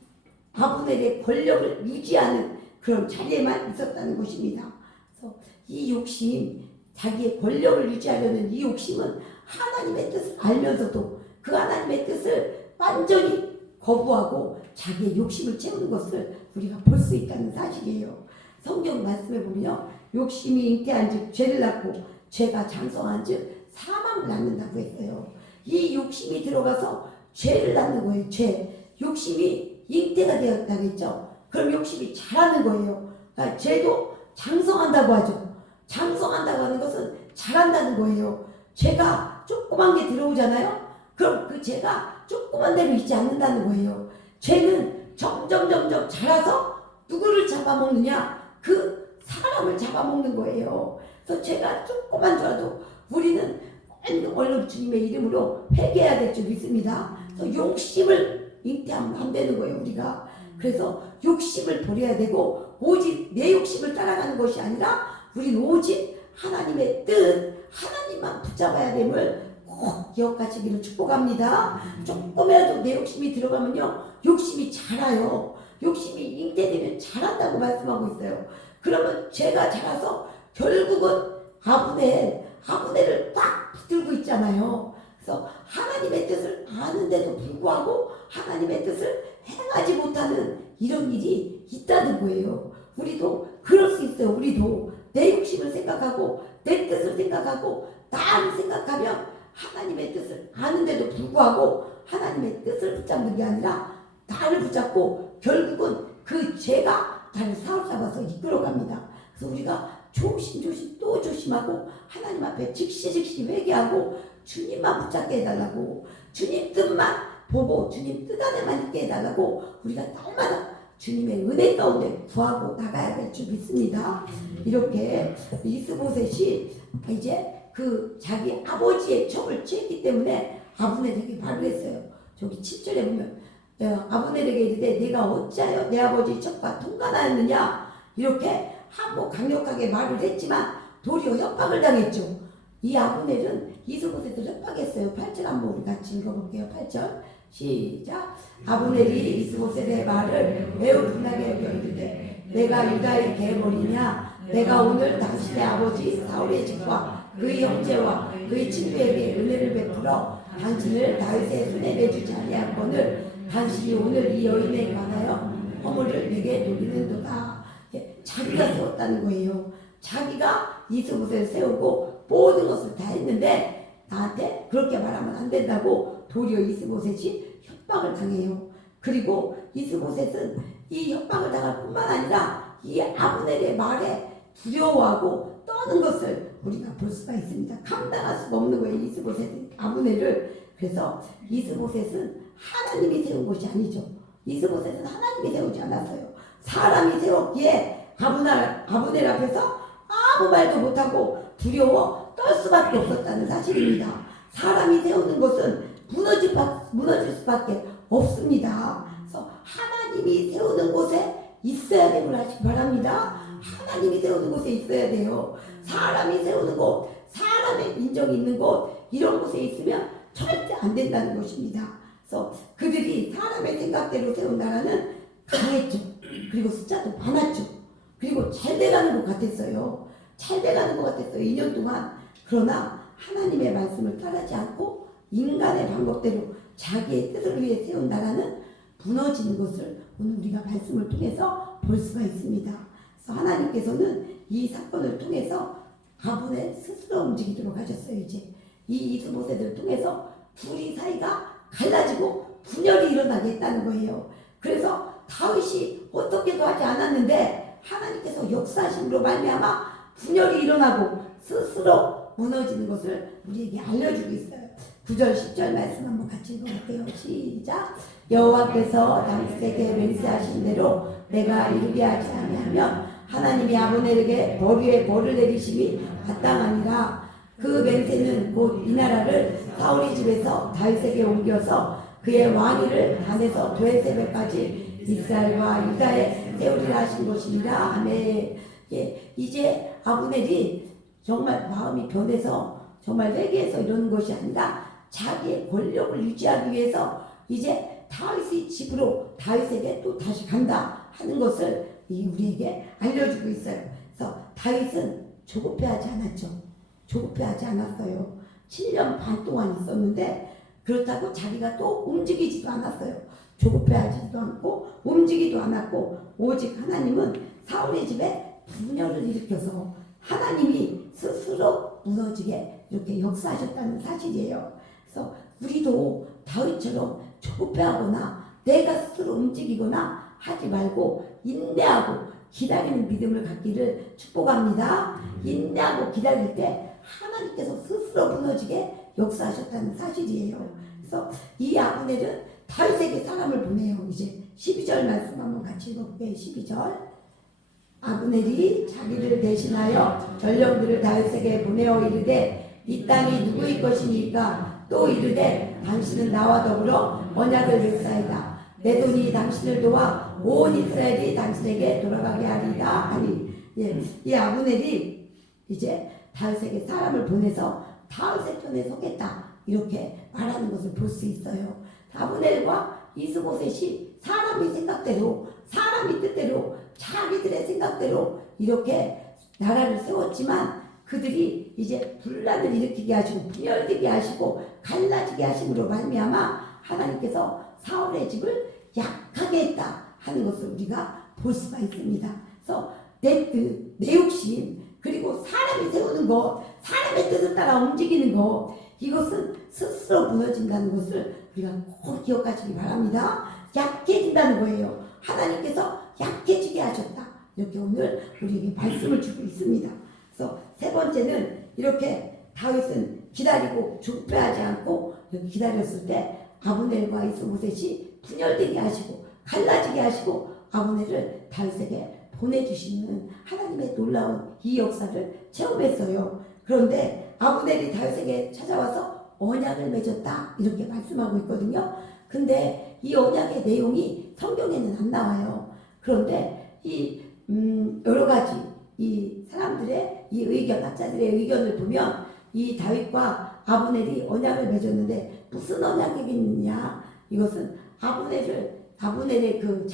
아브넬의 권력을 유지하는 그런 자리에만 있었다는 것입니다. 그래서 이 욕심, 자기의 권력을 유지하려는 이 욕심은 하나님의 뜻을 알면서도 그 하나님의 뜻을 완전히 거부하고 자기의 욕심을 채우는 것을 우리가 볼 수 있다는 사실이에요. 성경 말씀에 보면 욕심이 잉태한 즉 죄를 낳고 죄가 장성한 즉 사망을 낳는다고 했어요. 이 욕심이 들어가서 죄를 낳는 거예요. 욕심이 잉태가 되었다고 했죠. 그럼 욕심이 자라는 거예요. 그러니까 죄도 장성한다고 하죠. 장성한다고 하는 것은 자란다는 거예요. 죄가 조그만 게 들어오잖아요. 그럼 그 죄가 조그만 대로 있지 않는다는 거예요. 죄는 점점 자라서 누구를 잡아먹느냐? 그 사람을 잡아먹는 거예요. 그래서 죄가 조그만 줄라도 우리는 얼른 주님의 이름으로 회개해야 될 줄 믿습니다. 그래서 욕심을 잉태하면 안 되는 거예요, 우리가. 그래서 욕심을 버려야 되고 오직 내 욕심을 따라가는 것이 아니라 우리는 오직 하나님의 뜻, 하나님만 붙잡아야 됨을 꼭 기억하시기를 축복합니다. 조금이라도 내 욕심이 들어가면요, 욕심이 자라요. 욕심이 잉태되면 자란다고 말씀하고 있어요. 그러면 죄가 자라서 결국은 아브넬을 딱 붙들고 있잖아요. 그래서 하나님의 뜻을 아는데도 불구하고 하나님의 뜻을 행하지 못하는 이런 일이 있다는 거예요. 우리도 그럴 수 있어요. 우리도 내 욕심을 생각하고 내 뜻을 생각하고 나를 생각하면 하나님의 뜻을 아는데도 불구하고 하나님의 뜻을 붙잡는 게 아니라 나를 붙잡고 결국은 그 죄가 나를 사로잡아서 이끌어갑니다. 그래서 우리가 조심조심 또 조심하고 하나님 앞에 즉시 회개하고 주님만 붙잡게 해달라고, 주님 뜻만 보고 주님 뜻 안에만 있게 해달라고 우리가 날마다 주님의 은혜 가운데 구하고 나가야 될 줄 믿습니다. 이렇게 이스보셋이 이제 그 자기 아버지의 첩을 취했기 때문에 아브넬에게 말을 했어요. 저기 7절에 보면 아브넬에게 이르되 내가 어찌하여 내 아버지의 첩과 통관하였느냐, 이렇게 한번 강력하게 말을 했지만 도리어 협박을 당했죠. 이 아브넬은 이스보셋을 협박했어요. 8절 한번 우리 같이 읽어볼게요. 8절 시작. 아브넬이 이스보셋의 말을 매우 분하게 여겨 이르되 내가 유다의 계벌이냐, 내가 오늘 당신의 아버지 사울의 집과 그의 형제와 그의 친구에게 은혜를 베풀어 당신을 다윗의 손에 내주지 아니하거늘 당신이 오늘 이 여인에 관하여 허물을 내게 돌리는도다. 자기가 세웠다는 거예요. 자기가 이스보셋을 세우고 모든 것을 다 했는데 나한테 그렇게 말하면 안 된다고 도리어 이스보셋이 협박을 당해요. 그리고 이스보셋은 이 협박을 당할 뿐만 아니라 이 아브넬의 말에 두려워하고 떠는 것을 우리가 볼 수가 있습니다. 감당할 수가 없는 거예요. 이스보셋은 아브넬을. 그래서 이스보셋은 하나님이 세운 것이 아니죠. 이스보셋은 하나님이 세우지 않았어요. 사람이 세웠기에 아브넬 앞에서 아무 말도 못하고 두려워 떨 수밖에 없었다는 사실입니다. 사람이 세우는 것은 무너질 수밖에 없습니다. 그래서 하나님이 세우는 곳에 있어야 되고 바랍니다. 하나님이 세우는 곳에 있어야 돼요. 사람이 세우는 곳, 사람의 인정이 있는 곳, 이런 곳에 있으면 절대 안 된다는 것입니다. 그래서 그들이 사람의 생각대로 세운 나라는 강했죠. 그리고 숫자도 많았죠. 그리고 잘 돼가는 것 같았어요. 잘 돼가는 것 같았어요. 2년 동안. 그러나 하나님의 말씀을 따르지 않고 인간의 방법대로 자기의 뜻을 위해 세운 나라는 무너지는 것을 오늘 우리가 말씀을 통해서 볼 수가 있습니다. 그래서 하나님께서는 이 사건을 통해서 아브넬 스스로 움직이도록 하셨어요. 이제 이 이스보셋을 통해서 둘이 사이가 갈라지고 분열이 일어나게 했다는 거예요. 그래서 다윗이 어떻게도 하지 않았는데 하나님께서 역사하심으로 말미암아 분열이 일어나고 스스로 무너지는 것을 우리에게 알려주고 있어요. 9절 10절 말씀 한번 같이 읽어볼게요. 시작. 여호와께서 다윗에게 맹세하신 대로 내가 이루게 하지 아니하면 하나님이 아브넬에게 벌 위에 벌을 내리심이 마땅하니라. 그 맹세는 곧 이 나라를 사울의 집에서 다윗에게 옮겨서 그의 왕위를 단에서 브에세바까지 이스라엘과 유다에 세우리라 하신 것이니라. 아멘. 예, 이제 아브넬이 정말 마음이 변해서 정말 회개해서 이러는 것이 아니라 자기의 권력을 유지하기 위해서 이제 다윗의 집으로 다윗에게 또 다시 간다 하는 것을 우리에게 알려주고 있어요. 그래서 다윗은 조급해하지 않았죠. 조급해하지 않았어요. 7년 반 동안 있었는데 그렇다고 자기가 또 움직이지도 않았어요. 조급해하지도 않고 움직이지도 않았고 오직 하나님은 사울의 집에 분열을 일으켜서 하나님이 스스로 무너지게 이렇게 역사하셨다는 사실이에요. 그래서 우리도 다윗처럼 조급해하거나 내가 스스로 움직이거나 하지 말고 인내하고 기다리는 믿음을 갖기를 축복합니다. 인내하고 기다릴 때 하나님께서 스스로 무너지게 역사하셨다는 사실이에요. 그래서 이 아브넬은 다윗에게 사람을 보내요. 이제 12절 말씀 한번 같이 읽어볼게요. 12절. 아브넬이 자기를 대신하여 전령들을 다윗에게 보내어 이르되 이 땅이 누구의 것이니까? 또 이르되 당신은 나와 더불어 언약을 맺사이다. 내 돈이 당신을 도와 온 이스라엘이 당신에게 돌아가게 하리이다 하니. 예, 이 아브넬이 이제 다윗에게 사람을 보내서 다윗의 편에 서겠다 이렇게 말하는 것을 볼 수 있어요. 아브넬과 이스보셋이 사람의 생각대로 사람의 뜻대로 자기들의 생각대로 이렇게 나라를 세웠지만 그들이 이제 분란을 일으키게 하시고 분열되게 하시고 갈라지게 하심으로 말미암아 하나님께서 사울의 집을 약하게 했다 하는 것을 우리가 볼 수가 있습니다. 그래서 내 뜻, 내 욕심, 그리고 사람이 세우는 것, 사람의 뜻을 따라 움직이는 것, 이것은 스스로 무너진다는 것을 우리가 꼭 기억하시기 바랍니다. 약해진다는 거예요. 하나님께서 약해지게 하셨다. 이렇게 오늘 우리에게 말씀을 주고 있습니다. 그래서 세 번째는 이렇게 다윗은 기다리고 중패하지 않고 여기 기다렸을 때 아브넬과 이스보셋이 분열되게 하시고 갈라지게 하시고 아브넬을 다윗에게 보내주시는 하나님의 놀라운 이 역사를 체험했어요. 그런데 아브넬이 다윗에게 찾아와서 언약을 맺었다 이렇게 말씀하고 있거든요. 근데 이 언약의 내용이 성경에는 안 나와요. 그런데 이 여러 가지 이 사람들의 이 의견, 학자들의 의견을 보면 이 다윗과 아브넬이 언약을 맺었는데 무슨 언약이겠느냐? 이것은 아브넬의 그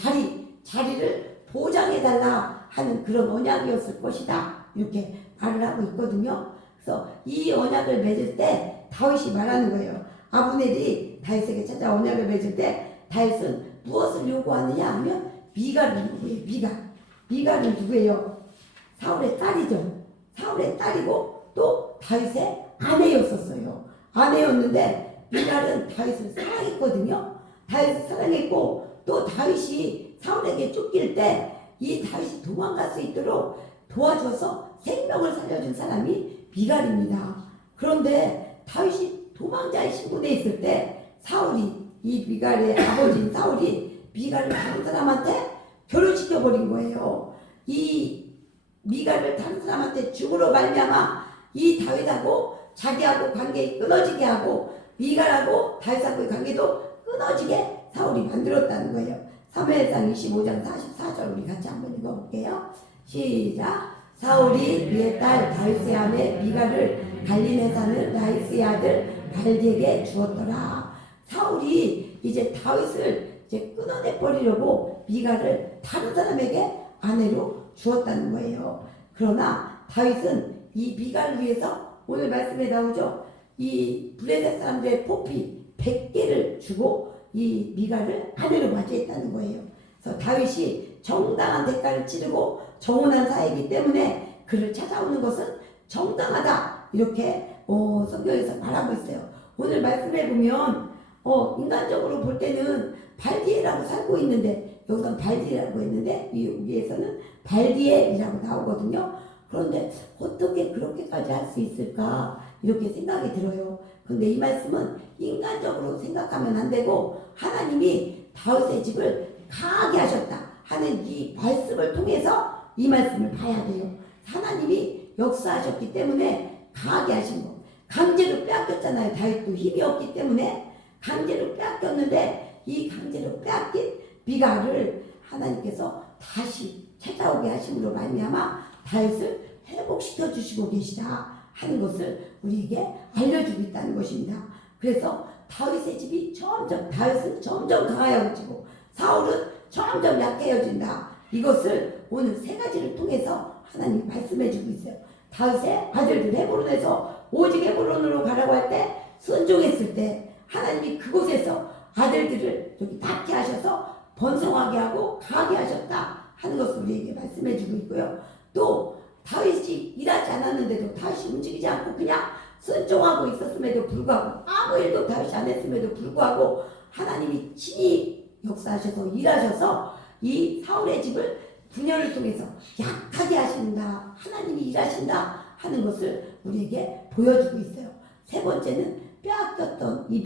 자리를 보장해달라 하는 그런 언약이었을 것이다. 이렇게 말을 하고 있거든요. 그래서 이 언약을 맺을 때 다윗이 말하는 거예요. 아브넬이 다윗에게 찾아 언약을 맺을 때 다윗은 무엇을 요구하느냐 하면 미갈을 요구해요. 미갈은 누구예요? 사울의 딸이죠. 사울의 딸이고 또 다윗의 아내였었어요. 아내였는데 미갈은 다윗을 사랑했거든요. 다윗을 사랑했고 또 다윗이 사울에게 쫓길 때 이 다윗이 도망갈 수 있도록 도와줘서 생명을 살려준 사람이 미갈입니다. 그런데 다윗이 도망자의 신분에 있을 때 사울이 이 미갈의 아버지인 사울이 미갈을 다른 사람한테 결혼시켜버린 거예요. 이 미갈을 다른 사람한테 죽으로 말미암아 이 다윗하고 자기하고 관계 끊어지게 하고 미갈하고 다윗하고의 관계도 끊어지게 사울이 만들었다는 거예요. 사무엘상 25장 44절 우리 같이 한번 읽어볼게요. 시작. 사울이 그의 딸 다윗의 아내 미갈을 갈림에 사는 라이스의 아들 발디에게 주었더라. 사울이 이제 다윗을 이제 끊어내 버리려고 미갈을 다른 사람에게 아내로 주었다는 거예요. 그러나 다윗은 이 미갈을 위해서 오늘 말씀에 나오죠. 이 블레셋 사람들의 포피 100개를 주고 이 미갈을 아내로 맞이했다는 거예요. 그래서 다윗이 정당한 대가를 치르고 정혼한 사이이기 때문에 그를 찾아오는 것은 정당하다 이렇게 성경에서 말하고 있어요. 오늘 말씀해 보면 인간적으로 볼 때는 발디에라고 살고 있는데 여기서 발디에라고 했는데 여기에서는 발디에이라고 나오거든요. 그런데 어떻게 그렇게까지 할 수 있을까 이렇게 생각이 들어요. 그런데 이 말씀은 인간적으로 생각하면 안 되고 하나님이 다윗의 집을 강하게 하셨다 하는 이 말씀을 통해서 이 말씀을 봐야 돼요. 하나님이 역사하셨기 때문에 강하게 하신 거. 강제로 빼앗겼잖아요. 다윗도 힘이 없기 때문에 강제로 빼앗겼는데 이 강제로 빼앗긴 미갈을 하나님께서 다시 찾아오게 하심으로 말미암아 다윗을 회복시켜 주시고 계시다 하는 것을 우리에게 알려주고 있다는 것입니다. 그래서 다윗의 집이 다윗은 점점 강하여지고 사울은 점점 약해져진다. 이것을 오늘 세 가지를 통해서 하나님이 말씀해 주고 있어요. 다윗의 아들들 헤브론에서 오직 헤브론으로 가라고 할 때 순종했을 때 하나님이 그곳에서 아들들을 여기 낳게 하셔서 번성하게 하고 강하게 하셨다 하는 것을 우리에게 말씀해 주고 있고요. 또 다윗이 일하지 않았는데도 다윗이 움직이지 않고 그냥 순종하고 있었음에도 불구하고 아무 일도 다윗이 안 했음에도 불구하고 하나님이 친히 역사하셔서 일하셔서 이 사울의 집을 분열을 통해서 약하게 하신다. 하나님이 일하신다 하는 것을 우리에게 보여주고 있어요. 세 번째는 빼앗겼던 이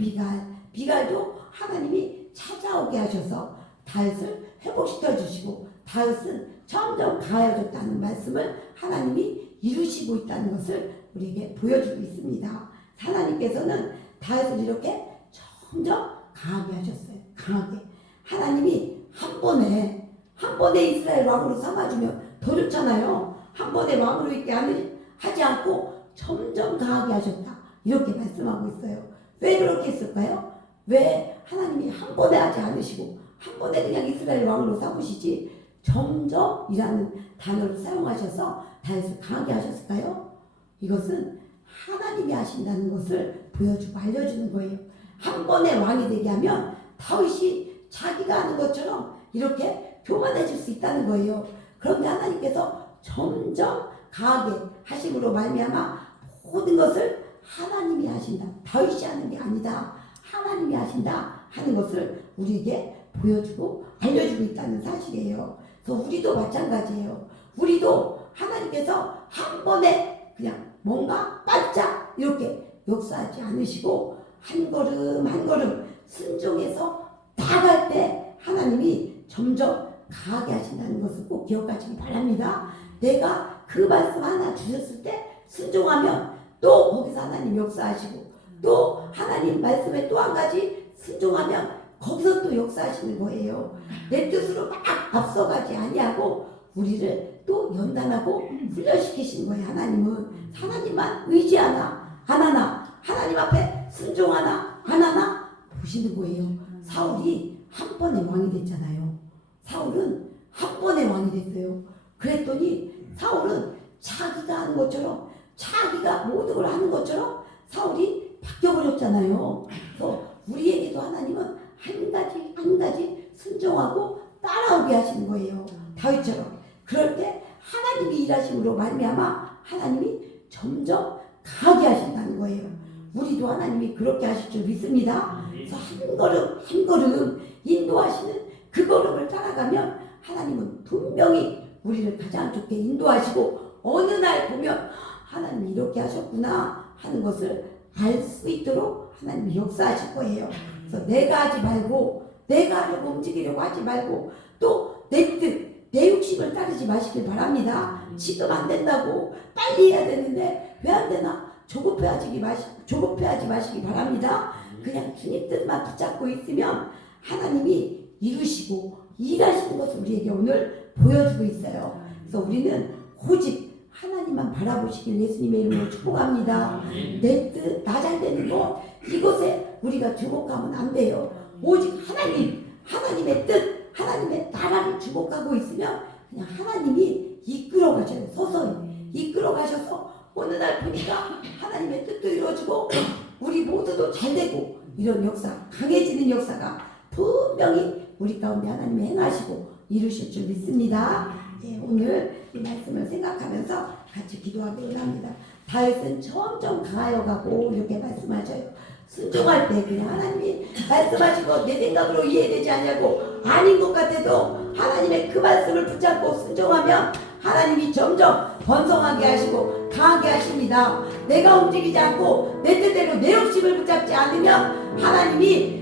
미갈도 하나님이 찾아오게 하셔서 다윗을 회복시켜 주시고 다윗은 점점 강해졌다는 말씀을 하나님이 이루시고 있다는 것을 우리에게 보여주고 있습니다. 하나님께서는 다윗을 이렇게 점점 강하게 하셨어요. 강하게. 하나님이 한 번에 이스라엘 왕으로 삼아주면 더 좋잖아요. 한 번에 왕으로 있게 하지 않고 점점 강하게 하셨다. 이렇게 말씀하고 있어요. 왜 그렇게 했을까요? 왜 하나님이 한 번에 하지 않으시고 한 번에 그냥 이스라엘 왕으로 삼으시지 점점이라는 단어를 사용하셔서 다윗을 강하게 하셨을까요? 이것은 하나님이 하신다는 것을 보여주고 알려주는 거예요. 한 번에 왕이 되게 하면 다윗이 자기가 하는 것처럼 이렇게 교만해질 수 있다는 거예요. 그런데 하나님께서 점점 강하게 하심으로 말미암아 모든 것을 하나님이 하신다. 다윗이 하는 게 아니다. 하나님이 하신다 하는 것을 우리에게 보여주고 알려주고 있다는 사실이에요. 그래서 우리도 마찬가지예요. 우리도 하나님께서 한 번에 그냥 뭔가 반짝 이렇게 역사하지 않으시고 한 걸음 한 걸음 순종해서 나아갈 때 하나님이 점점 강하게 하신다는 것을 꼭 기억하시기 바랍니다. 내가 그 말씀 하나 주셨을 때 순종하면 또 거기서 하나님 역사하시고 또 하나님 말씀에 또 한 가지 순종하면 거기서 또 역사하시는 거예요. 내 뜻으로 막 앞서가지 아니하고 우리를 또 연단하고 훈련시키시는 거예요. 하나님만 의지하나 안 하나 하나님 앞에 순종하나 안 하나 보시는 거예요. 사울이 한 번에 왕이 됐잖아요. 사울은 한 번에 왕이 됐어요. 그랬더니 사울은 자기가 하는 것처럼 자기가 모든 걸 하는 것처럼 사울이 바뀌어버렸잖아요. 그래서 우리에게도 하나님은 한 가지 순종하고 따라오게 하시는 거예요. 다윗처럼. 그럴 때 하나님이 일하심으로 말미암아 하나님이 점점 강하게 하신다는 거예요. 우리도 하나님이 그렇게 하실 줄 믿습니다. 그래서 한 걸음 한 걸음 인도하시는 그 걸음을 따라가면 하나님은 분명히 우리를 가장 좋게 인도하시고 어느 날 보면 하나님이 이렇게 하셨구나 하는 것을 알 수 있도록 하나님이 역사하실 거예요. 그래서 내가 하지 말고 내가 하려고 움직이려고 하지 말고 또 내 뜻, 내 욕심을 따르지 마시길 바랍니다. 지금 안 된다고 빨리 해야 되는데 왜 안 되나 조급해하지 마시기 바랍니다. 그냥 주님 뜻만 붙잡고 있으면 하나님이 이루시고 일하시는 것을 우리에게 오늘 보여주고 있어요. 그래서 우리는 오직 하나님만 바라보시길 예수님의 이름으로 축복합니다. 내 뜻, 나 잘 되는 것 이것에 우리가 주목하면 안 돼요. 오직 하나님의 뜻, 하나님의 나라를 주목하고 있으면 그냥 하나님이 이끌어 가셔요. 서서히 이끌어 가셔서 어느 날 보니까 하나님의 뜻도 이루어지고 우리 모두도 잘 되고 이런 역사, 강해지는 역사가 분명히 우리 가운데 하나님이 행하시고 이루실 줄 믿습니다. 예, 오늘 이 말씀을 생각하면서 같이 기도하기를 합니다. 다윗은 점점 강하여 가고 이렇게 말씀하셔요. 순종할 때 그냥 하나님이 말씀하시고 내 생각으로 이해되지 않냐고 아닌 것 같아도 하나님의 그 말씀을 붙잡고 순종하면 하나님이 점점 번성하게 하시고 강하게 하십니다. 내가 움직이지 않고 내 뜻대로 내 욕심을 붙잡지 않으면 하나님이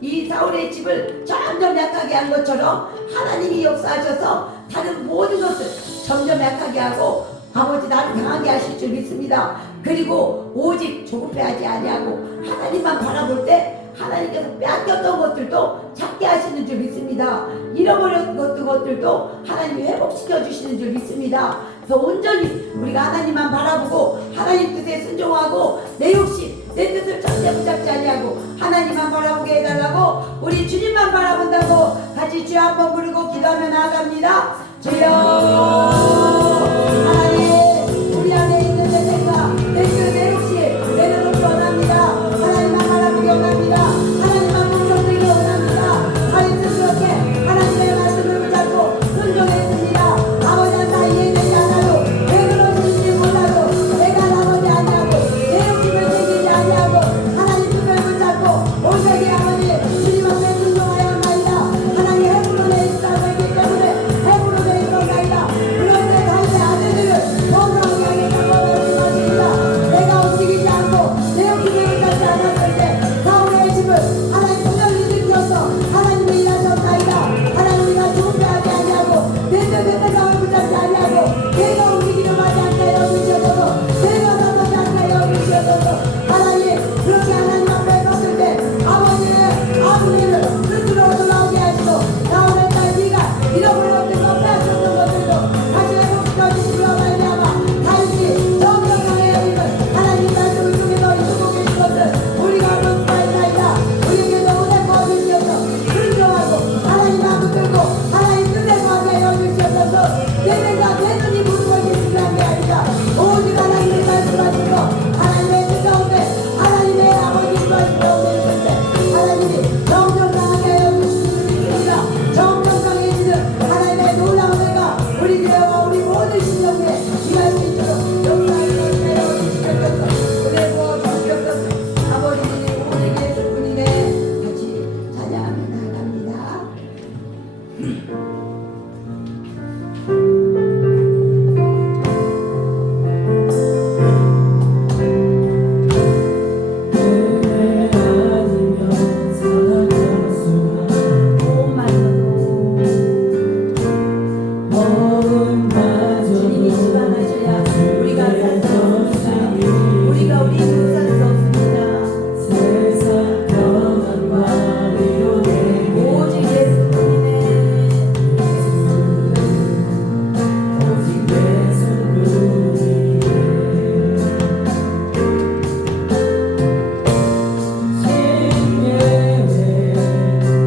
이 사울의 집을 점점 약하게 한 것처럼 하나님이 역사하셔서 다른 모든 것을 점점 약하게 하고 아버지 나를 강하게 하실 줄 믿습니다. 그리고 오직 조급해하지 아니하고 하나님만 바라볼 때 하나님께서 빼앗겼던 것들도 찾게 하시는 줄 믿습니다. 잃어버린 것들도 하나님이 회복시켜 주시는 줄 믿습니다. 그래서 온전히 우리가 하나님만 바라보고 하나님 뜻에 순종하고 내 욕심 내 뜻을 절대 붙잡지 아니하고 하나님만 바라보게 해달라고 우리 주님만 바라본다고 같이 주여 한번 부르고 기도하며 나아갑니다. 주여 하나님 우리 안에 있는 내 생각 내 뜻 내 욕심 내려놓기 원합니다. 하나님만 바라보기 원합니다. 하나님만 붙잡기 원합니다. 다윗스럽게 하나님의 말씀을 붙잡고 순종했습니다. 아버지 다 이해되지 않아도 왜 그러시는지 몰라도 내가 나머지 아니하고 내 욕심을 챙기지 아니하고 하나님 뜻을 붙잡고 온전히 아버지 주님 앞에 순종하여 합니다. 하나님 헤브론에 있기 때문에 헤브론에 있었나이다. 그런데 다윗의 아들들은 건강하게 하게 잡아버린 것입니다. 내가 움직이지 않고 내 욕심을 붙잡지 않았을 때 사울의 집을 하나님 분명히 일으켜서 하나님이 일하셨나이다. 하나님이가 조급해하지 아니하고 내 뜻의 생각을 붙잡지 아니하고 내가 움직이려 하지 않게 여기셔서 내가 나서지 않게 여기셔서 하나님 그렇게 하나님 앞에 섰을 때 아버지를 스스로 돌아오게 하시고 다음에 날 네가 잃어버렸던 것 빼앗겼던 것들도 다시 회복시켜 주시기로 말미암아 다시 정정하게 여기는 하나님 말씀을 통해서 이루고 계신 것을 우리가 볼 수가 있나이다. 우리에게도 은혜 부어주시옵소서. 순종하고 하나님 마음 들고 하나님 뜻에 구하게 여주시옵소서. 내 생각 내 눈이 모든 것이 중요한 게 아니다. 오직 하나님의 모든 신령에 임할 수 있도록 역사를 내려주시옵소서. 은혜 부어주시옵소서. 아버지 오직 예수님의 같이 찬양하며 나아갑니다. 은혜 아니면 살아갈 수가 몸만으로 마음마저도 주님이 지방하셔야 우리가 살 수 없습니다. 우리가 우리 힘으로 살 수 없습니다. 세상 평안과 위로되게 오직 예수님의 오직 내 손으로 신예외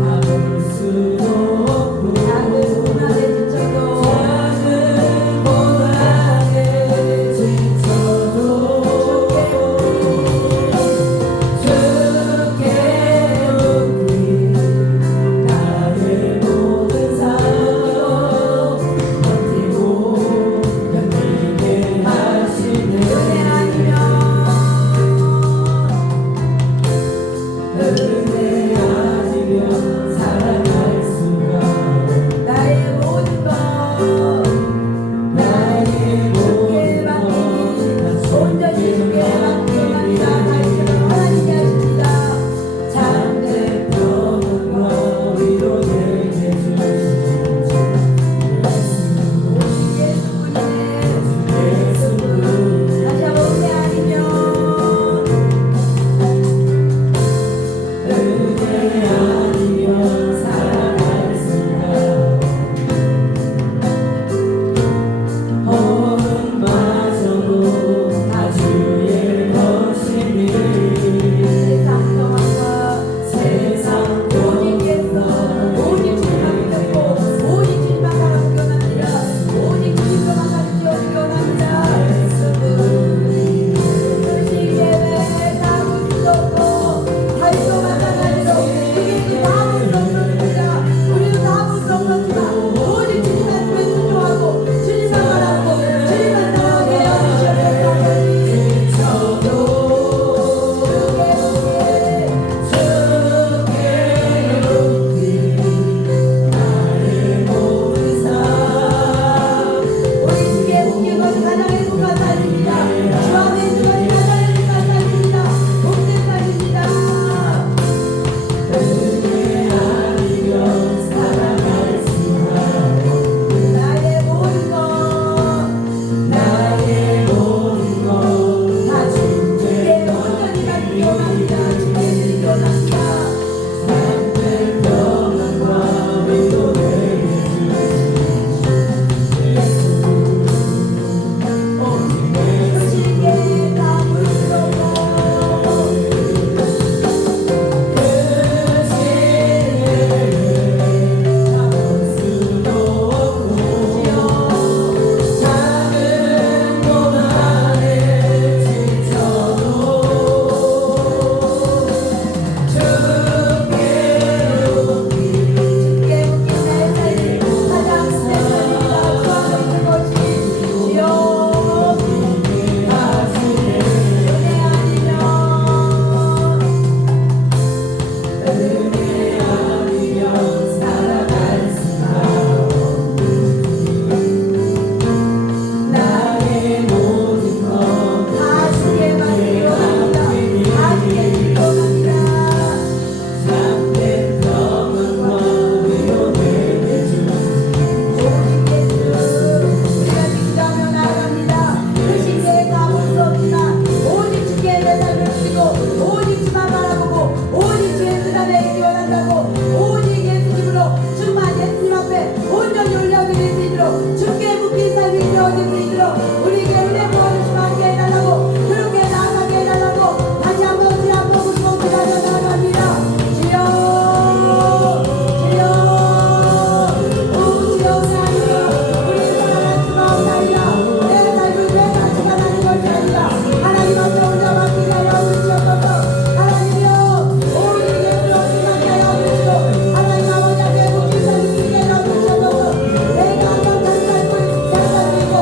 아물 수도 없고 작은 고난에 지쳐도 작은 고난에 지쳐도 주께 묻기 나의 모든 삶 버티고 견디게 하시네 은혜 아니면 은혜 아니면 살아갈 수가 나의 모든 것 나의 주께 모든 맡기니 것 온전히 주께 맡기옵나이다. 하시는 하나님이 하십니다. 참된 평안과 위로되게 주시는 오직 예수님의 예수님 다시 한번 은혜 아니면 은혜 아니면 살아갈 수가 허운마저도 다 주의 것이니 세상 평안과 세상 오직 예수 오직 주님만 믿고 오직 주님만 바라보기 원합니다. 오직 주님만 가르치기 원합니다. 그릇이 예배 담을 수 없고 달도 마찬가지로 이게 담을 수 없습니다. 우리는 담을 수 없었지만 오직 주님 말씀에 순종하고 주님만 바라보고 주님만 따라가게 하시옵소서. 우리 주께 묵는 것이 가장 행복한 삶입니다. 주 안에 있는 것이 가장 행복한 삶입니다. 복된 삶입니다. 은혜 아니면 살아갈 수가 나의 모든 것 나의 모든 것 다 주께 온전히 맡기기 원합니다. 주께 드리기 원합니다. 참된 평안과 위로되게 주님께 담을 수 없고 작은 고난에 지쳐도 주께 묻긴 나의 삶이 가장 복된 삶입니다. 주 안에 있는 것이 주여 은혜 아니면 은혜 아니면 살아갈 수가 나의 모든 것 다 주께 맡기기 원합니다. 다 주께 드리기 원합니다. 참된 평안과 위로되게 오직 예수 우리가 기도하며 나아갑니다. 그 시대에 가볼 수 없지만 오직 주께 내 삶을 드리고 오직 주만 바라보고 오직 주의 뜻안에 있기 원한다고 오직 예수님으로 주만 예수님 앞에 온전히 올려드릴 수 있도록 주께 묶인 삶이 되어질 수 있도록 우리에게 은혜 부어주시면 하게 해달라고 그렇게 나아가게 해달라고 다시 한번 주 앞에 붙고 기다려 나아갑니다. 주여 주여 주여 하나님 우리는 살아갈 수가 없나이다. 내 삶을 내 가치가 나는 것이 아니라 하나님 앞에 혼자 맡기게 하여 주시옵소서. 하나님이여 오직 예수로 기만케 하여 주시고 하나님 아버지 앞에 묶인 삶이 있게 하여 주시옵소서. 내가 항상 잘 살고 있고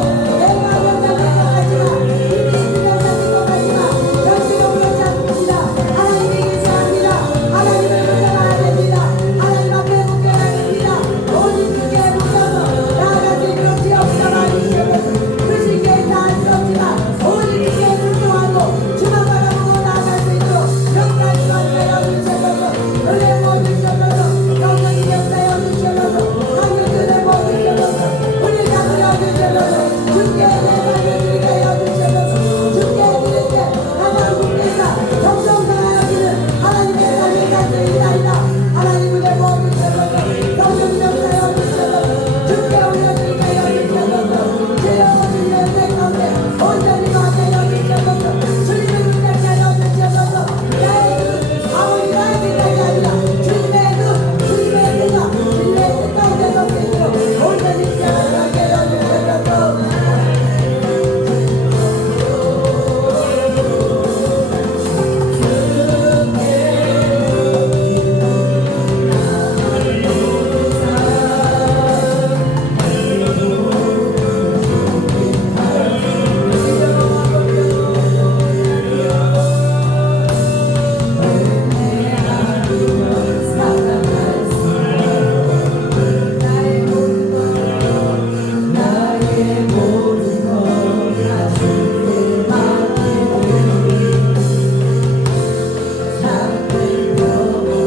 여주셔서 주께 내 삶을 주님께 여주셔서 주께 드릴 때 가장 국내사 정성당하여 기는 하나님의 삶의 가슴이나이다. 하나님을 내 모든 주셔서 성령 역사여 주셔서 주께 올려주니까 여주셔서 주여 주님의 내 가운데 온전히 가게 여주셔서 주님의 눈에 여주셔서 나의 눈 아무리 나의 생각이 아니라 주님의 눈 주님의 생각 주님의 뜻 가운데 넣으시도록 온전히 시작하게 여주셔서 나의 모든 것다 주께 맡기네 작은 병원과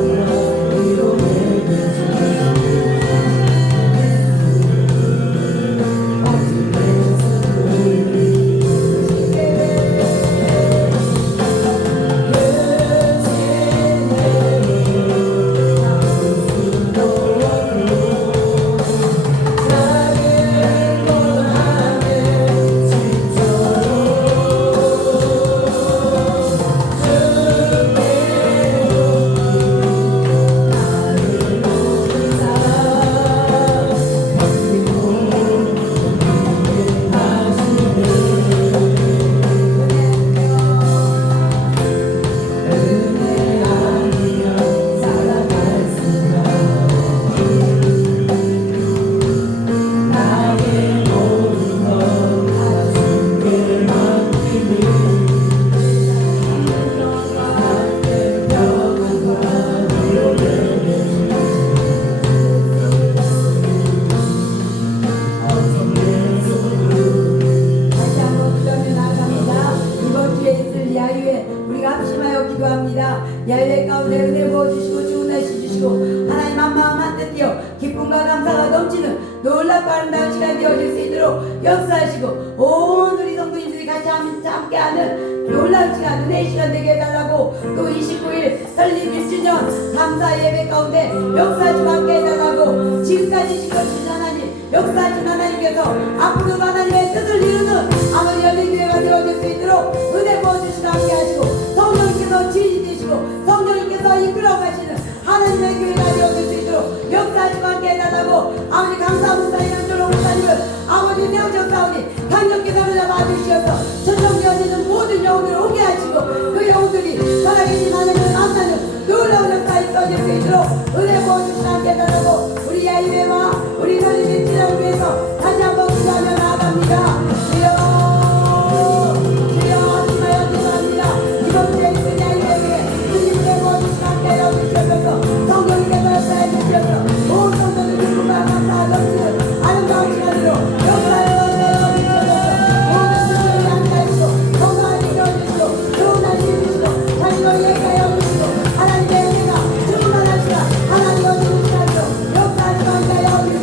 위로 내게 다시 한번 기도하며 나아갑니다. 이번 주에 있을 야유회 우리가 합심하여 기도합니다. 야유회 가운데 은혜 부어주시고 좋은 날씨 주시고 하나님 한 마음 한뜻 되어 기쁨과 감사가 넘치는 놀랍고 아름다운 시간 되어질 수 있도록 역사하시고 온 우리 성도님들이 같이 함께하는 놀라운 시간 은혜의 시간 되게 해달라고 또 29일 설립 1주년 감사 예배 가운데 역사하시고 함께 해달라고 지금까지 지켜주신 하나님 역사하신 하나님께서 앞으로도 하나님의 뜻을 이루는 아버지 열린교회가 되어질 수 있도록 은혜 부어주시고 함께 하시고 성령님께서 지휘 되시고 성령님께서 이끌어 가시는 하나님의 교회가 되어질 수 있도록 역사하시고 함께 해달라고 아버지 감사 목사님 양조로 목사님을 아버지 세우셨사오니 강력히 사로잡아 주시어서 천정되어지는 모든 영혼들을 오게 하시고 그 영혼들이 살아계신 하나님을 만나는 놀라운 역사 있어질 수 있도록 은혜 부어주시고 함께 해달라고 우리 야유회와 우리 너희의 지나를 위해서 다시 한번 기도하며 나아갑니다. 주여 주여 하나님하여 기도합니다. 이번 주에 있는 야유회에 주님께 부어주시고 함께 해주셔서 성령님께서 역사해 주셔서 온 성도들 기쁨과 감사가 넘치는 아름다운 시간으로 역사해 주셔서 모든 분들이 함께하시고 건강하게 되어주시고 좋은 날씨 주시고 다시 너희에게 여주시고 하나님의 은혜가 충만한 시간 하나님 어디는 시간으로 역사하시고 함께 하여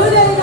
은혜의